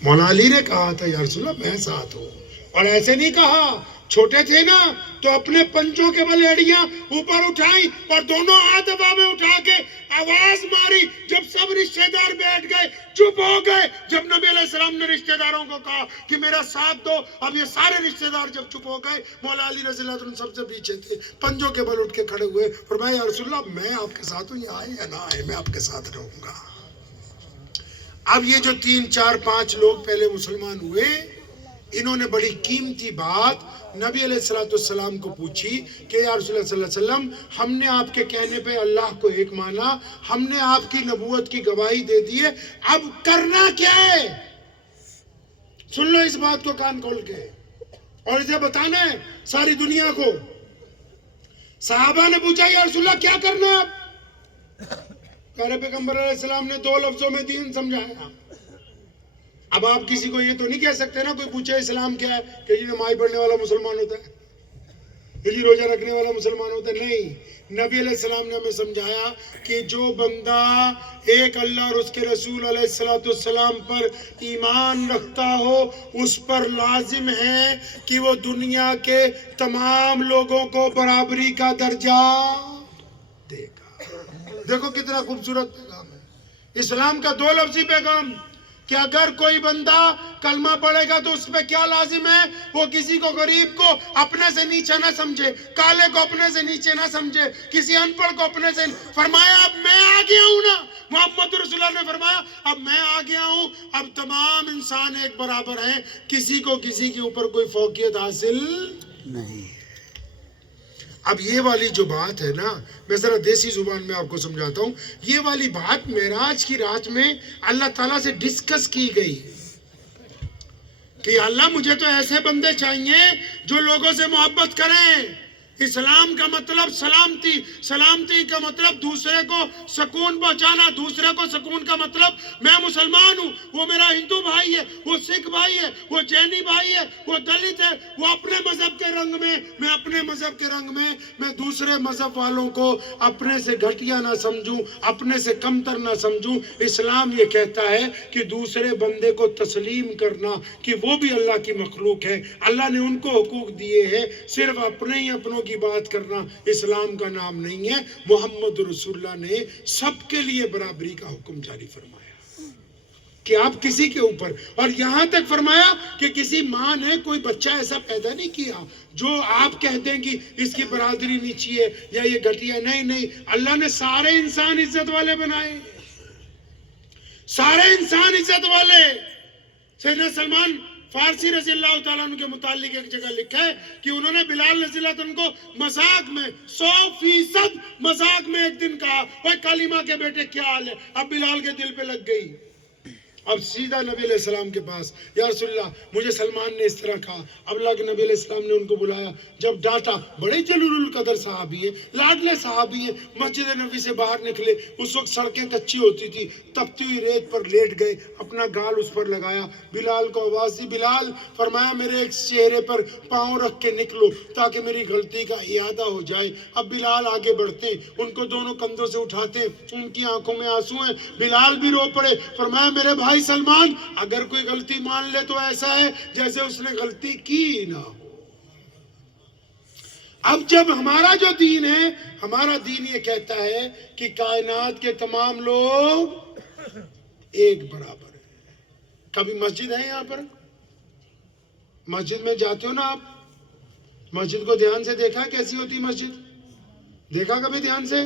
مولا علی نے کہا تھا یا رسول اللہ میں ساتھ ہوں, اور ایسے نہیں کہا, چھوٹے تھے نا تو اپنے پنجوں کے بل ایڑیاں اوپر اٹھائیں اور دونوں ہاتھ ہوا میں اٹھا کے آواز ماری. جب سب رشتہ دار بیٹھ گئے, چپ ہو گئے, جب نبی علیہ السلام نے رشتہ داروں کو کہا کہ میرا ساتھ دو, اب یہ سارے رشتہ دار جب چپ ہو گئے, مولا علی رضی اللہ عنہ سب سے پیچھے تھے, پنجوں کے بل اٹھ کے کھڑے ہوئے, فرمایا یا رسول اللہ میں آپ کے ساتھ ہوں, یہ آئے یا نہ آئے میں آپ کے ساتھ رہوں گا. اب یہ جو 3 4 5 لوگ پہلے مسلمان ہوئے, انہوں نے بڑی قیمتی بات نبی علیہ السلام کو پوچھی کہ یا رسول اللہ صلی اللہ علیہ وسلم ہم نے آپ کے کہنے پہ اللہ کو ایک مانا, ہم نے آپ کی نبوت کی گواہی دے دی ہے, اب کرنا کیا ہے؟ سن لو اس بات کو کان کھول کے, اور اسے بتانا ہے ساری دنیا کو. صحابہ نے پوچھا یا رسول اللہ کیا کرنا ہے اب؟ پیارے پیغمبر علیہ السلام نے 2 لفظوں میں دین سمجھایا. اب آپ کسی کو یہ تو نہیں کہہ سکتے نا, کوئی پوچھے اسلام کیا ہے کہ جی نماز پڑھنے والا مسلمان ہوتا ہے, جی روزہ رکھنے والا مسلمان ہوتا ہے. نہیں, نبی علیہ السلام نے ہمیں سمجھایا کہ جو بندہ ایک اللہ اور اس کے رسول علیہ السلام پر ایمان رکھتا ہو, اس پر لازم ہے کہ وہ دنیا کے تمام لوگوں کو برابری کا درجہ دے گا. دیکھو کتنا خوبصورت پیغام ہے اسلام کا, 2 لفظی پیغام کہ اگر کوئی بندہ کلمہ پڑھے گا تو اس پہ کیا لازم ہے, وہ کسی کو غریب کو اپنے سے نیچے نہ سمجھے, کالے کو اپنے سے نیچے نہ سمجھے, کسی ان پڑھ کو اپنے سے. فرمایا اب میں آ گیا ہوں نا, محمد رسول اللہ نے فرمایا اب میں آ گیا ہوں, اب تمام انسان ایک برابر ہیں, کسی کو کسی کے اوپر کوئی فوقیت حاصل نہیں. اب یہ والی جو بات ہے نا, میں ذرا دیسی زبان میں آپ کو سمجھاتا ہوں, یہ والی بات معراج کی رات میں اللہ تعالیٰ سے ڈسکس کی گئی کہ اللہ مجھے تو ایسے بندے چاہیے جو لوگوں سے محبت کریں. اسلام کا مطلب سلامتی, سلامتی کا مطلب دوسرے کو سکون پہنچانا, دوسرے کو سکون کا مطلب میں مسلمان ہوں, وہ میرا ہندو بھائی ہے, وہ سکھ بھائی ہے, وہ جینی بھائی ہے, وہ دلت ہے, وہ اپنے مذہب کے رنگ میں, میں اپنے مذہب کے رنگ میں دوسرے مذہب والوں کو اپنے سے گھٹیا نہ سمجھوں, اپنے سے کمتر نہ سمجھوں. اسلام یہ کہتا ہے کہ دوسرے بندے کو تسلیم کرنا کہ وہ بھی اللہ کی مخلوق ہے, اللہ نے ان کو حقوق دیے ہیں, صرف اپنے ہی اپنوں کی بات کرنا اسلام کا نام نہیں ہے. محمد رسول اللہ نے سب کے لیے برابری کا حکم جاری فرمایا. کہ آپ کسی کے اوپر، اور یہاں تک فرمایا کہ کسی ماں نے کوئی بچہ ایسا پیدا نہیں کیا جو آپ کہہ دیں کہ اس کی برادری نیچی ہے یا یہ گھٹیا. نہیں، اللہ نے سارے انسان عزت والے بنائے، سارے انسان عزت والے. سیدنا سلمان فارسی رضی اللہ تعالیٰ عنہ کے متعلق ایک جگہ لکھا ہے کہ انہوں نے بلال رضی اللہ عنہ کو مذاق میں 100% مذاق میں ایک دن کہا، اوے کالیمہ کے بیٹے کیا حال ہے؟ اب بلال کے دل پہ لگ گئی. اب سیدھا نبی علیہ السلام کے پاس، یا رسول اللہ مجھے سلمان نے اس طرح کہا. اب اللہ کے نبی علیہ السلام نے ان کو بلایا، جب ڈانٹا. بڑے جلیل القدر صحابی ہیں، لاڈلے صحابی ہیں. مسجد نبی سے باہر نکلے، اس وقت سڑکیں کچی ہوتی تھی، تپتی ہوئی ریت پر لیٹ گئے، اپنا گال اس پر لگایا. بلال کو آواز دی. بلال فرمایا میرے ایک چہرے پر پاؤں رکھ کے نکلو تاکہ میری غلطی کا اعادہ ہو جائے. اب بلال آگے بڑھتے، ان کو دونوں کندھوں سے اٹھاتے، ان کی آنکھوں میں آنسو ہیں. بلال بھی رو پڑے. فرمایا میرے بھائی سلمان، اگر کوئی غلطی مان لے تو ایسا ہے جیسے اس نے غلطی کی نہ ہو. اب جب ہمارا جو دین ہے، ہمارا دین یہ کہتا ہے کہ کائنات کے تمام لوگ ایک برابر ہیں. کبھی مسجد ہے یہاں پر؟ مسجد میں جاتے ہو نا آپ؟ مسجد کو دھیان سے دیکھا کیسی ہوتی مسجد؟ دیکھا کبھی دھیان سے؟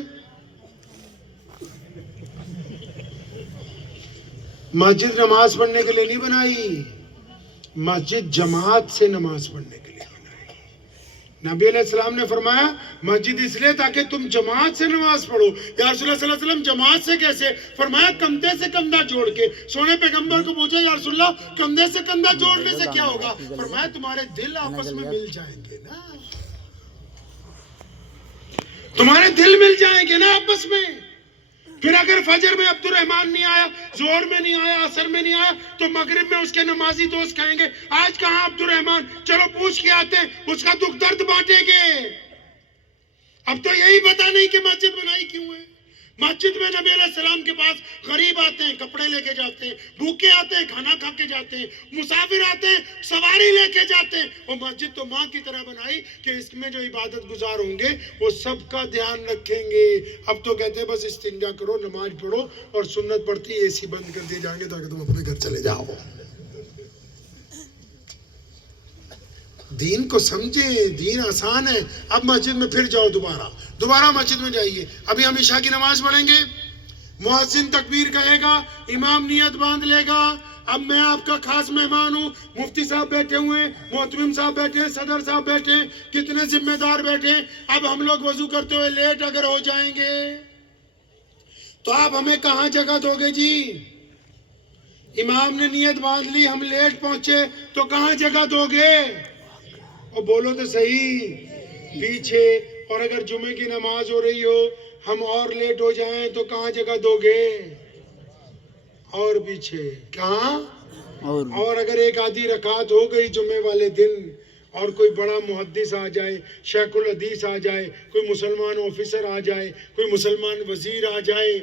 مسجد نماز پڑھنے کے لیے نہیں بنائی، مسجد جماعت سے نماز پڑھنے کے لیے بنائی. نبی علیہ السلام نے فرمایا مسجد اس لیے تاکہ تم جماعت سے نماز پڑھو. یا رسول اللہ صلی اللہ علیہ وسلم جماعت سے کیسے؟ فرمایا کندھے سے کندھا جوڑ کے. سونے پیغمبر کو پوچھا یا رسول اللہ کندھے سے کندھا جوڑنے سے کیا ہوگا؟ فرمایا تمہارے دل آپس میں مل جائیں گے نا، تمہارے دل مل جائیں گے نا آپس میں. پھر اگر فجر میں عبد الرحمن نہیں آیا، ظہر میں نہیں آیا، عصر میں نہیں آیا، تو مغرب میں اس کے نمازی دوست کہیں گے آج کہاں عبد الرحمن، چلو پوچھ کے آتے ہیں، اس کا دکھ درد بانٹیں گے. اب تو یہی پتا نہیں کہ مسجد بنائی کیوں ہے. مسجد میں نبی علیہ السلام کے پاس غریب آتے ہیں، کپڑے لے کے جاتے ہیں، بھوکے آتے ہیں، کھانا کھا کے جاتے ہیں، مسافر آتے ہیں، سواری لے کے جاتے ہیں. وہ مسجد تو ماں کی طرح بنائی کہ اس میں جو عبادت گزار ہوں گے وہ سب کا دھیان رکھیں گے. اب تو کہتے ہیں بس استنجا کرو، نماز پڑھو، اور سنت پڑھتی اے سی بند کر دیے جائیں گے تاکہ تم اپنے گھر چلے جاؤ. دین کو سمجھیں، دین آسان ہے. اب مسجد میں پھر جاؤ، دوبارہ مسجد میں جائیے. ابھی ہم عشاء کی نماز پڑھیں گے، مؤذن تکبیر کہے گا، امام نیت باندھ لے گا. اب میں آپ کا خاص مہمان ہوں، مفتی صاحب بیٹھے ہوئے ہیں، محتمم صاحب بیٹھے ہیں، صدر صاحب بیٹھے ہیں، کتنے ذمہ دار بیٹھے ہیں. اب ہم لوگ وضو کرتے ہوئے لیٹ اگر ہو جائیں گے تو آپ ہمیں کہاں جگہ دو گے جی؟ امام نے نیت باندھ لی، ہم لیٹ پہنچے تو کہاں جگہ دو گے؟ اور بولو تو صحیح، پیچھے. اور اگر جمعے کی نماز ہو رہی ہو، ہم اور لیٹ ہو جائیں تو کہاں جگہ دو گے؟ اور پیچھے. کہاں؟ اور اگر ایک آدھی رکعت ہو گئی جمعے والے دن اور کوئی بڑا محدث آ جائے، شیخ الحدیث آ جائے، کوئی مسلمان آفیسر آ جائے، کوئی مسلمان وزیر آ جائے،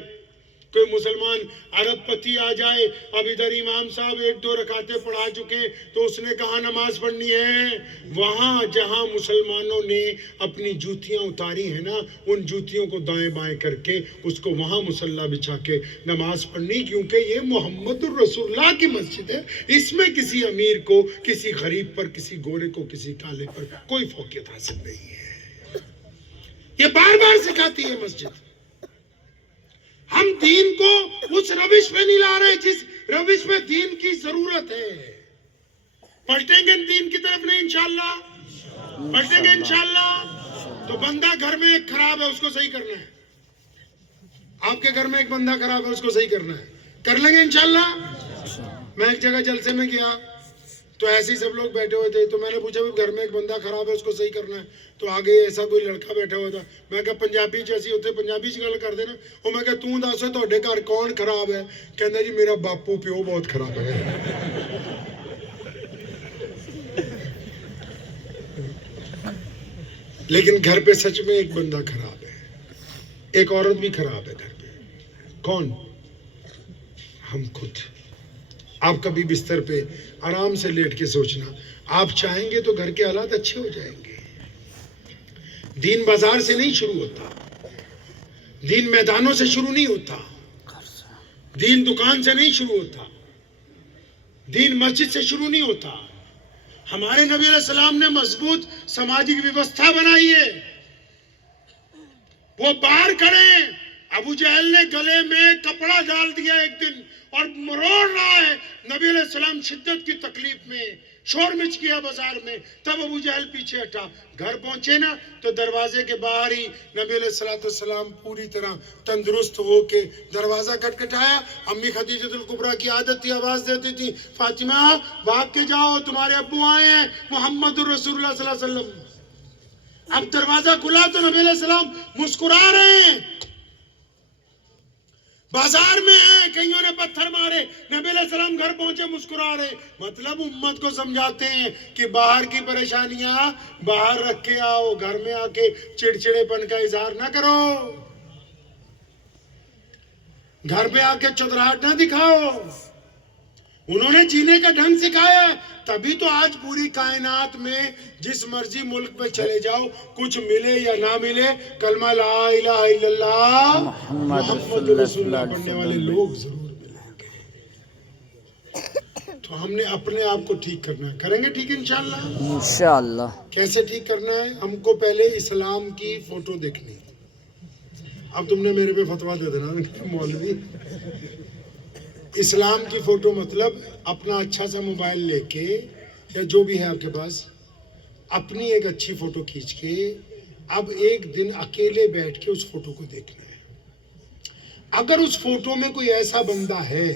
کوئی مسلمان عرب پتی آ جائے، اب ادھر امام صاحب 1-2 رکعتیں پڑھا چکے تو اس نے کہاں نماز پڑھنی ہے؟ وہاں جہاں مسلمانوں نے اپنی جوتیاں اتاری ہیں نا، ان جوتیوں کو دائیں بائیں کر کے اس کو وہاں مصلی بچھا کے نماز پڑھنی، کیونکہ یہ محمد الرسول اللہ کی مسجد ہے. اس میں کسی امیر کو، کسی غریب پر، کسی گورے کو، کسی کالے پر کوئی فوقیت حاصل نہیں ہے. یہ بار بار سکھاتی ہے مسجد. ہم دین کو اس روش میں نہیں لا رہے جس روش میں دین کی ضرورت ہے. پلٹیں گے دین کی طرف نہیں انشاءاللہ، پلٹیں گے انشاءاللہ. تو بندہ گھر میں ایک خراب ہے، اس کو صحیح کرنا ہے. آپ کے گھر میں ایک بندہ خراب ہے، اس کو صحیح کرنا ہے. کر لیں گے انشاءاللہ. میں ایک جگہ جلسے میں گیا تو ایسے ہی سب لوگ بیٹھے ہوئے تھے، تو میں نے پوچھا گھر میں ایک بندہ خراب ہے، اس کو صحیح کرنا ہے. تو آگے ایسا کوئی لڑکا بیٹھا ہوا تھا. میں کہا پنجابی جیسی ہوتے پنجابی سے گل کر دینا. اور میں کہا توں دس تہاڈے گھر کون خراب ہے؟ کہندا جی میرا باپو پیو بہت خراب ہے. لیکن گھر پہ سچ میں ایک بندہ خراب ہے، ایک عورت بھی خراب ہے گھر پہ. کون؟ ہم خود. آپ کبھی بستر پہ آرام سے لیٹ کے سوچنا، آپ چاہیں گے تو گھر کے حالات اچھے ہو جائیں گے. دین بازار سے نہیں شروع ہوتا، دین میدانوں سے شروع نہیں ہوتا، دین دکان سے نہیں شروع ہوتا. دین مسجد سے شروع نہیں ہوتا. ہمارے نبی علیہ السلام نے مضبوط سماجی ویوستھا بنائی ہے. وہ باہر کھڑے ہیں. ابو جہل نے گلے میں کپڑا ڈال دیا ایک دن اور مروڑ رہا ہے. نبی علیہ السلام شدت کی تکلیف میں شور مچ کیا بازار میں. تب ابو جہل پیچھے ہٹا. گھر پہنچے نا تو دروازے کے باہر ہی نبی علیہ السلام پوری طرح تندرست ہو کے دروازہ کٹکھٹایا. امی خدیجہ الکبریٰ کی عادت تھی, آواز دیتی تھی, فاطمہ بھاگ کے جاؤ, تمہارے ابو آئے ہیں, محمد الرسول اللہ صلی اللہ علیہ وسلم. اب دروازہ کھلا تو نبی علیہ السلام مسکرا رہے ہیں. بازار میں ہیں, کئیوں نے پتھر مارے, نبی علیہ السلام گھر پہنچے مسکرا رہے. مطلب امت کو سمجھاتے ہیں کہ باہر کی پریشانیاں باہر رکھ کے آؤ, گھر میں آ کے چڑچڑے پن کا اظہار نہ کرو, گھر پہ آ کے چتراہٹ نہ دکھاؤ. انہوں نے جینے کا ڈھنگ سکھایا, تبھی تو آج پوری کائنات میں جس مرضی ملک پہ چلے جاؤ, کچھ ملے یا نہ ملے, کلمہ لا الہ الا اللہ محمد رسول اللہ پڑھنے والے لوگ ضرور ملیں گے. تو ہم نے اپنے آپ کو ٹھیک کرنا ہے. کریں گے ٹھیک انشاءاللہ. انشاءاللہ. کیسے ٹھیک کرنا ہے؟ ہم کو پہلے اسلام کی فوٹو دیکھنی. اب تم نے میرے پہ فتویٰ دے دینا مولوی. اسلام کی فوٹو مطلب اپنا اچھا سا موبائل لے کے یا جو بھی ہے آپ کے پاس, اپنی ایک اچھی فوٹو کھینچ کے اب ایک دن اکیلے بیٹھ کے اس فوٹو کو دیکھنا ہے. اگر اس فوٹو میں کوئی ایسا بندہ ہے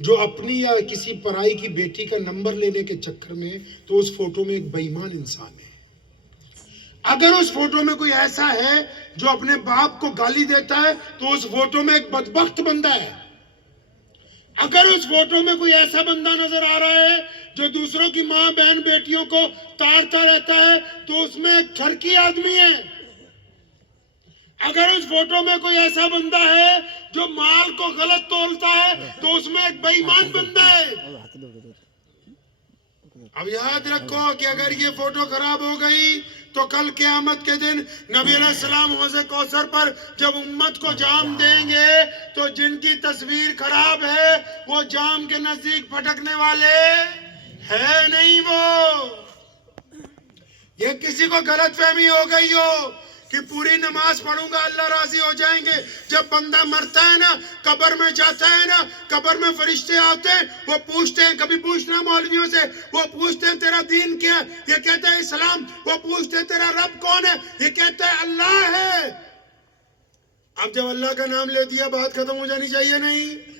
جو اپنی یا کسی پرائی کی بیٹی کا نمبر لینے کے چکر میں, تو اس فوٹو میں ایک بے ایمان انسان ہے. اگر اس فوٹو میں کوئی ایسا ہے جو اپنے باپ کو گالی دیتا ہے, تو اس فوٹو میں ایک بدبخت بندہ ہے. اگر اس فوٹو میں کوئی ایسا بندہ نظر آ رہا ہے جو دوسروں کی ماں بہن بیٹیوں کو تاڑتا رہتا ہے, تو اس میں ایک ٹھرکی آدمی ہے. اگر اس فوٹو میں کوئی ایسا بندہ ہے جو مال کو غلط تولتا ہے, تو اس میں ایک بے ایمان بندہ ہے. اب یاد رکھو کہ اگر یہ فوٹو خراب ہو گئی تو کل قیامت کے دن نبی علیہ السلام حوض کوثر پر جب امت کو جام دیں گے, تو جن کی تصویر خراب ہے وہ جام کے نزدیک پھٹکنے والے ہے نہیں. وہ یہ کسی کو غلط فہمی ہو گئی ہو کہ پوری نماز پڑھوں گا اللہ راضی ہو جائیں گے. جب بندہ مرتا ہے نا, قبر میں جاتا ہے نا, قبر میں فرشتے آتے ہیں, وہ پوچھتے ہیں, کبھی پوچھنا مولویوں سے, وہ پوچھتے ہیں تیرا دین کیا ہے, یہ کہتا ہے اسلام. وہ پوچھتے ہیں تیرا رب کون ہے, یہ کہتا ہے اللہ ہے. اب جب اللہ کا نام لے دیا بات ختم ہو جانی چاہیے نہیں؟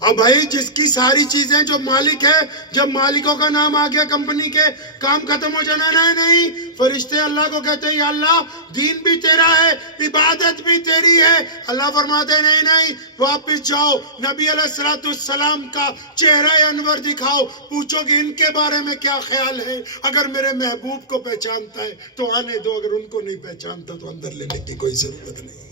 اور بھائی جس کی ساری چیزیں جو مالک ہے, جب مالکوں کا نام آ گیا کمپنی کے, کام ختم ہو جانا ہے نہیں. فرشتے اللہ کو کہتے ہیں یا اللہ دین بھی تیرا ہے, عبادت بھی تیری ہے. اللہ فرماتے ہیں نہیں, واپس جاؤ, نبی علیہ السلام کا چہرہ انور دکھاؤ, پوچھو کہ ان کے بارے میں کیا خیال ہے. اگر میرے محبوب کو پہچانتا ہے تو آنے دو, اگر ان کو نہیں پہچانتا تو اندر لینے کی کوئی ضرورت نہیں ہے.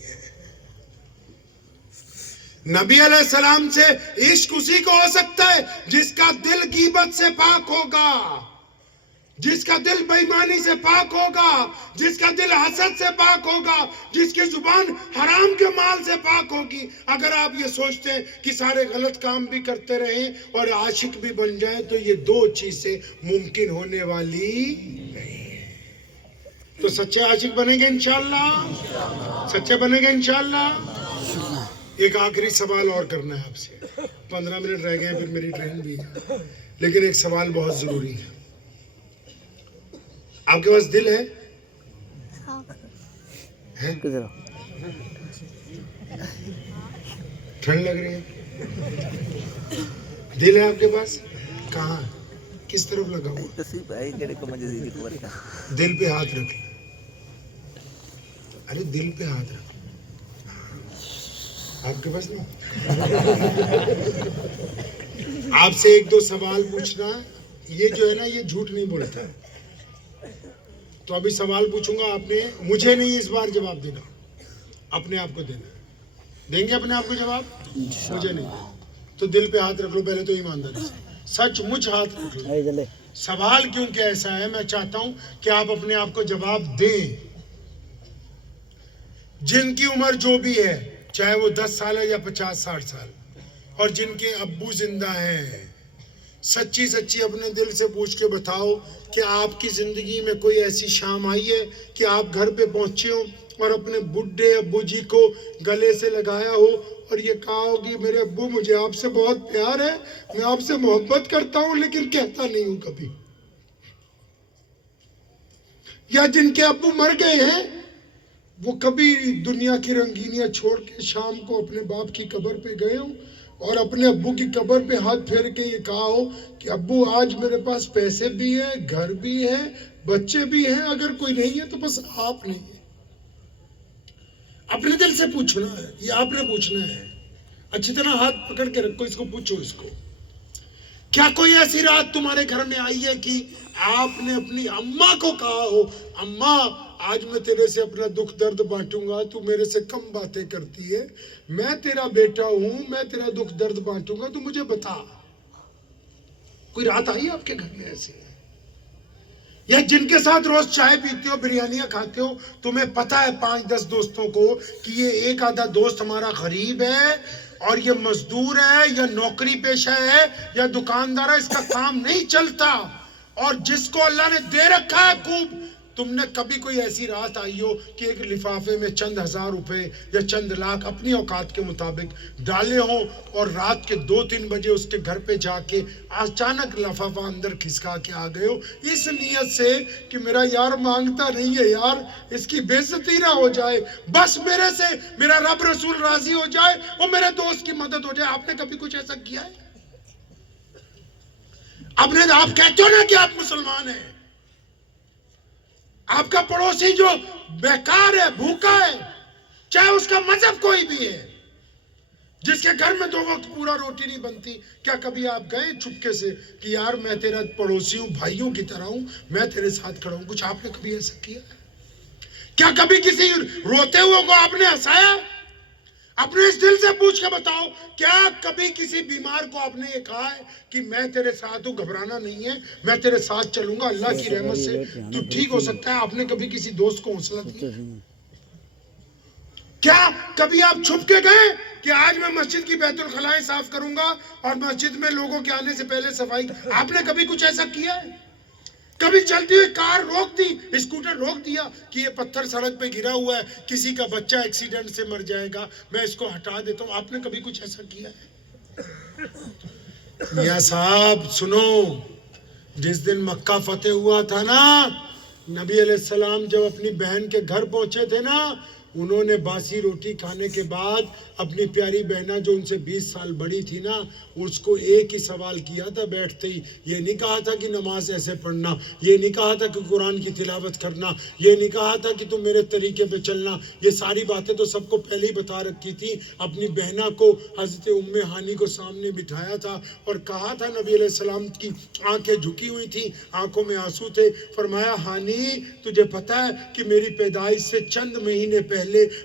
نبی علیہ السلام سے عشق اسی کو ہو سکتا ہے جس کا دل غیبت سے پاک ہوگا, جس کا دل بے ایمانی سے پاک ہوگا, جس کا دل حسد سے پاک ہوگا, جس کی زبان حرام کے مال سے پاک ہوگی. اگر آپ یہ سوچتے ہیں کہ سارے غلط کام بھی کرتے رہیں اور عاشق بھی بن جائیں, تو یہ دو چیزیں ممکن ہونے والی نہیں. تو سچے عاشق بنیں گے انشاءاللہ, سچے بنیں گے انشاءاللہ. ایک آخری سوال اور کرنا ہے آپ سے, 15 منٹ رہ گئے, پھر میری ٹرین بھی ہے, لیکن ایک سوال بہت ضروری ہے. آپ کے پاس دل ہے؟ ٹھنڈ لگ رہی ہے, دل ہے آپ کے پاس؟ کہاں, کس طرف لگا ہوا؟ دل پہ ہاتھ رکھ. ارے دل پہ ہاتھ رکھ. آپ کے پاس نہیں؟ آپ سے ایک دو سوال پوچھنا. یہ جو ہے نا, یہ جھوٹ نہیں بولتا. تو ابھی سوال پوچھوں گا, آپ نے مجھے نہیں اس بار جواب دینا, اپنے آپ کو دینا. دیں گے اپنے آپ کو جواب؟ مجھے نہیں. تو دل پہ ہاتھ رکھ لو پہلے تو ایمانداری سے, سچ مچ ہاتھ رکھ لو. سوال کیونکہ ایسا ہے, میں چاہتا ہوں کہ آپ اپنے آپ کو جواب دیں. جن کی عمر جو بھی ہے, چاہے وہ 10 سال ہے یا 50-60 سال, اور جن کے ابو زندہ ہیں, سچی سچی اپنے دل سے پوچھ کے بتاؤ کہ آپ کی زندگی میں کوئی ایسی شام آئی ہے کہ آپ گھر پہ پہنچے ہو اور اپنے بڈھے ابو جی کو گلے سے لگایا ہو اور یہ کہا ہو کہ میرے ابو مجھے آپ سے بہت پیار ہے، میں آپ سے محبت کرتا ہوں لیکن کہتا نہیں ہوں کبھی؟ یا جن کے ابو مر گئے ہیں وہ کبھی دنیا کی رنگینیاں چھوڑ کے شام کو اپنے باپ کی قبر پہ گئے ہوں اور اپنے ابو کی قبر پہ ہاتھ پھیر کے یہ کہا ہو کہ ابو آج میرے پاس پیسے بھی ہیں، گھر بھی ہے، بچے بھی ہیں، اگر کوئی نہیں ہے تو بس آپ نہیں ہے؟ اپنے دل سے پوچھنا ہے، یہ آپ نے پوچھنا ہے. اچھی طرح ہاتھ پکڑ کے رکھو، اس کو پوچھو اس کو. کیا کوئی ایسی رات تمہارے گھر میں آئی ہے کہ آپ نے اپنی اماں کو کہا ہو اماں آج میں تیرے سے اپنا دکھ درد بانٹوں گا، تو میرے سے کم باتیں کرتی ہے، میں تیرا بیٹا ہوں، میں تیرا دکھ درد بانٹوں گا، تو مجھے بتا. کوئی رات آئی ہے آپ کے گھر میں ایسی؟ یا جن کے ساتھ روز چائے پیتے ہو، بریانیاں کھاتے ہو، تمہیں پتا ہے 5-10 دوستوں کو کہ یہ ایک آدھا دوست ہمارا غریب ہے اور یہ مزدور ہے یا نوکری پیشہ ہے یا دکاندار ہے، اس کا کام نہیں چلتا، اور جس کو اللہ نے دے رکھا ہے خوب. تم نے کبھی کوئی ایسی رات آئی ہو کہ ایک لفافے میں چند ہزار روپے یا چند لاکھ اپنی اوقات کے مطابق ڈالے ہوں اور رات کے 2-3 بجے اس کے گھر پہ جا کے اچانک لفافہ اندر کھسکا کے آ گئے ہو اس نیت سے کہ میرا یار مانگتا نہیں ہے یار، اس کی بے عزتی نہ ہو جائے، بس میرے سے میرا رب رسول راضی ہو جائے اور میرے دوست کی مدد ہو جائے؟ آپ نے کبھی کچھ ایسا کیا ہے؟ آپ کہتے ہو نا کہ آپ مسلمان ہیں، آپ کا پڑوسی جو بیکار ہے، بھوکا ہے، چاہے اس کا مذہب کوئی بھی ہے، جس کے گھر میں 2 وقت پورا روٹی نہیں بنتی، کیا کبھی آپ گئے چپکے سے کہ یار میں تیرا پڑوسی ہوں، بھائیوں کی طرح ہوں، میں تیرے ساتھ کھڑا ہوں؟ کچھ آپ نے کبھی ایسا کیا؟ کیا کبھی کسی روتے ہوئے کو آپ نے ہنسایا؟ اپنے اس دل سے پوچھ کے بتاؤ، کیا کبھی کسی بیمار کو آپ نے یہ کہا ہے کہ میں تیرے ساتھ ہوں، گھبرانا نہیں ہے، میں تیرے ساتھ چلوں گا، اللہ کی رحمت سے تو ٹھیک ہو سکتا ہے؟ آپ نے کبھی کسی دوست کو حوصلہ دیا؟ کیا کبھی آپ چھپ کے گئے کہ آج میں مسجد کی بیت الخلائیں صاف کروں گا اور مسجد میں لوگوں کے آنے سے پہلے صفائی؟ آپ نے کبھی کچھ ایسا کیا ہے؟ کبھی چلتی ہوئی کار روک دی، اسکوٹر روک دیا کہ یہ پتھر سڑک پہ گرا ہوا ہے، کسی کا بچہ ایکسیڈنٹ سے مر جائے گا، میں اس کو ہٹا دیتا ہوں؟ آپ نے کبھی کچھ ایسا کیا ہے؟ میاں صاحب سنو، جس دن مکہ فتح ہوا تھا نا، نبی علیہ السلام جب اپنی بہن کے گھر پہنچے تھے نا، انہوں نے باسی روٹی کھانے کے بعد اپنی پیاری بہنہ جو ان سے 20 سال بڑی تھی نا، اس کو ایک ہی سوال کیا تھا بیٹھتے ہی. یہ نہیں کہا تھا کہ نماز ایسے پڑھنا، یہ نہیں کہا تھا کہ قرآن کی تلاوت کرنا، یہ نہیں کہا تھا کہ تم میرے طریقے پہ چلنا، یہ ساری باتیں تو سب کو پہلے ہی بتا رکھی تھی. اپنی بہنہ کو حضرت ام ہانی کو سامنے بٹھایا تھا اور کہا تھا، نبی علیہ السلام کی آنکھیں جھکی ہوئی تھی، آنکھوں میں آنسو تھے، فرمایا ہانی تجھے پتا ہے کہ میری پیدائش سے چند مہینے پہلے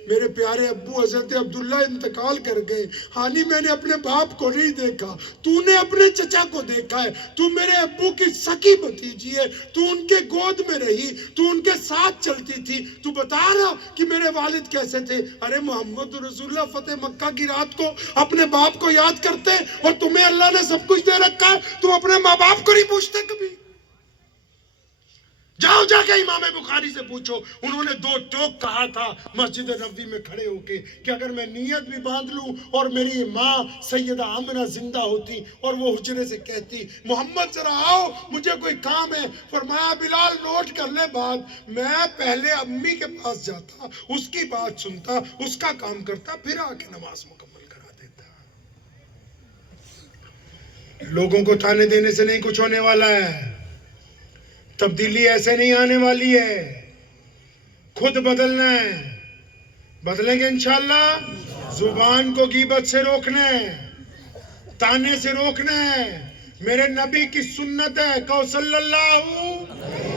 میرے پیارے ابو حضرت عبداللہ انتقال کر گئے. ہانی میں نے اپنے باپ کو نہیں دیکھا، تو نے اپنے چچا کو دیکھا ہے، تو میرے ابو کی سکی بھتیجی ہے، تو ان کے گود میں رہی، تو ان کے ساتھ چلتی تھی، تو بتا رہا کہ میرے والد کیسے تھے. ارے محمد رسول اللہ فتح مکہ کی رات کو اپنے باپ کو یاد کرتے اور تمہیں اللہ نے سب کچھ دے رکھا ہے، تم اپنے ماں باپ کو نہیں پوچھتے کبھی؟ جاؤ جا کے امام بخاری سے پوچھو، انہوں نے 2 ٹوک کہا تھا مسجد نبوی میں کھڑے ہو کے کہ اگر میں نیت بھی باندھ لوں اور میری ماں سیدہ آمنہ زندہ ہوتی اور وہ حجرے سے کہتی محمد ذرا آؤ مجھے کوئی کام ہے، فرمایا بلال نوٹ کر لے بات، میں پہلے امی کے پاس جاتا، اس کی بات سنتا، اس کا کام کرتا، پھر آ کے نماز مکمل کرا دیتا. لوگوں کو تانے دینے سے نہیں کچھ ہونے والا ہے، تبدیلی ایسے نہیں آنے والی ہے، خود بدلنا ہے. بدلیں گے انشاءاللہ. زبان کو غیبت سے روکنا ہے، تانے سے روکنا ہے. میرے نبی کی سنت ہے، کہو صلی اللہ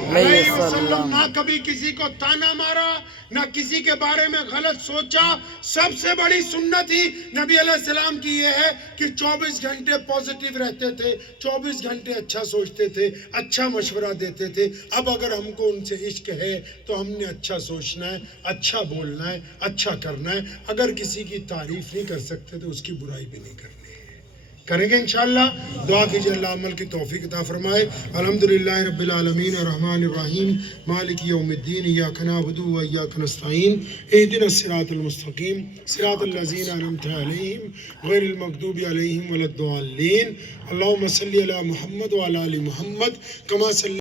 علیہ وسلم، نہ کبھی کسی کو تانا مارا، نہ کسی کے بارے میں غلط سوچا. سب سے بڑی سنت ہی نبی علیہ السلام کی یہ ہے کہ 24 گھنٹے پوزیٹیو رہتے تھے، 24 گھنٹے اچھا سوچتے تھے، اچھا مشورہ دیتے تھے. اب اگر ہم کو ان سے عشق ہے تو ہم نے اچھا سوچنا ہے، اچھا بولنا ہے، اچھا کرنا ہے. اگر کسی کی تعریف نہیں کر سکتے تو اس کی برائی بھی نہیں کرنی ہے. کریں گے انشاءاللہ. دعا کیجئے اللہ عمل کی توفیق عطا فرمائے. الحمدللہ رب العالمین الرحمن الرحیم مالک یوم الدین ایاک نعبد و ایاک نستعین اہدنا الصراط المستقیم صراط الذین انعمت علیہم غیر المغضوب علیہم ولا الضالین. اللہم صلی علی محمد وعلی آل محمد کما صلی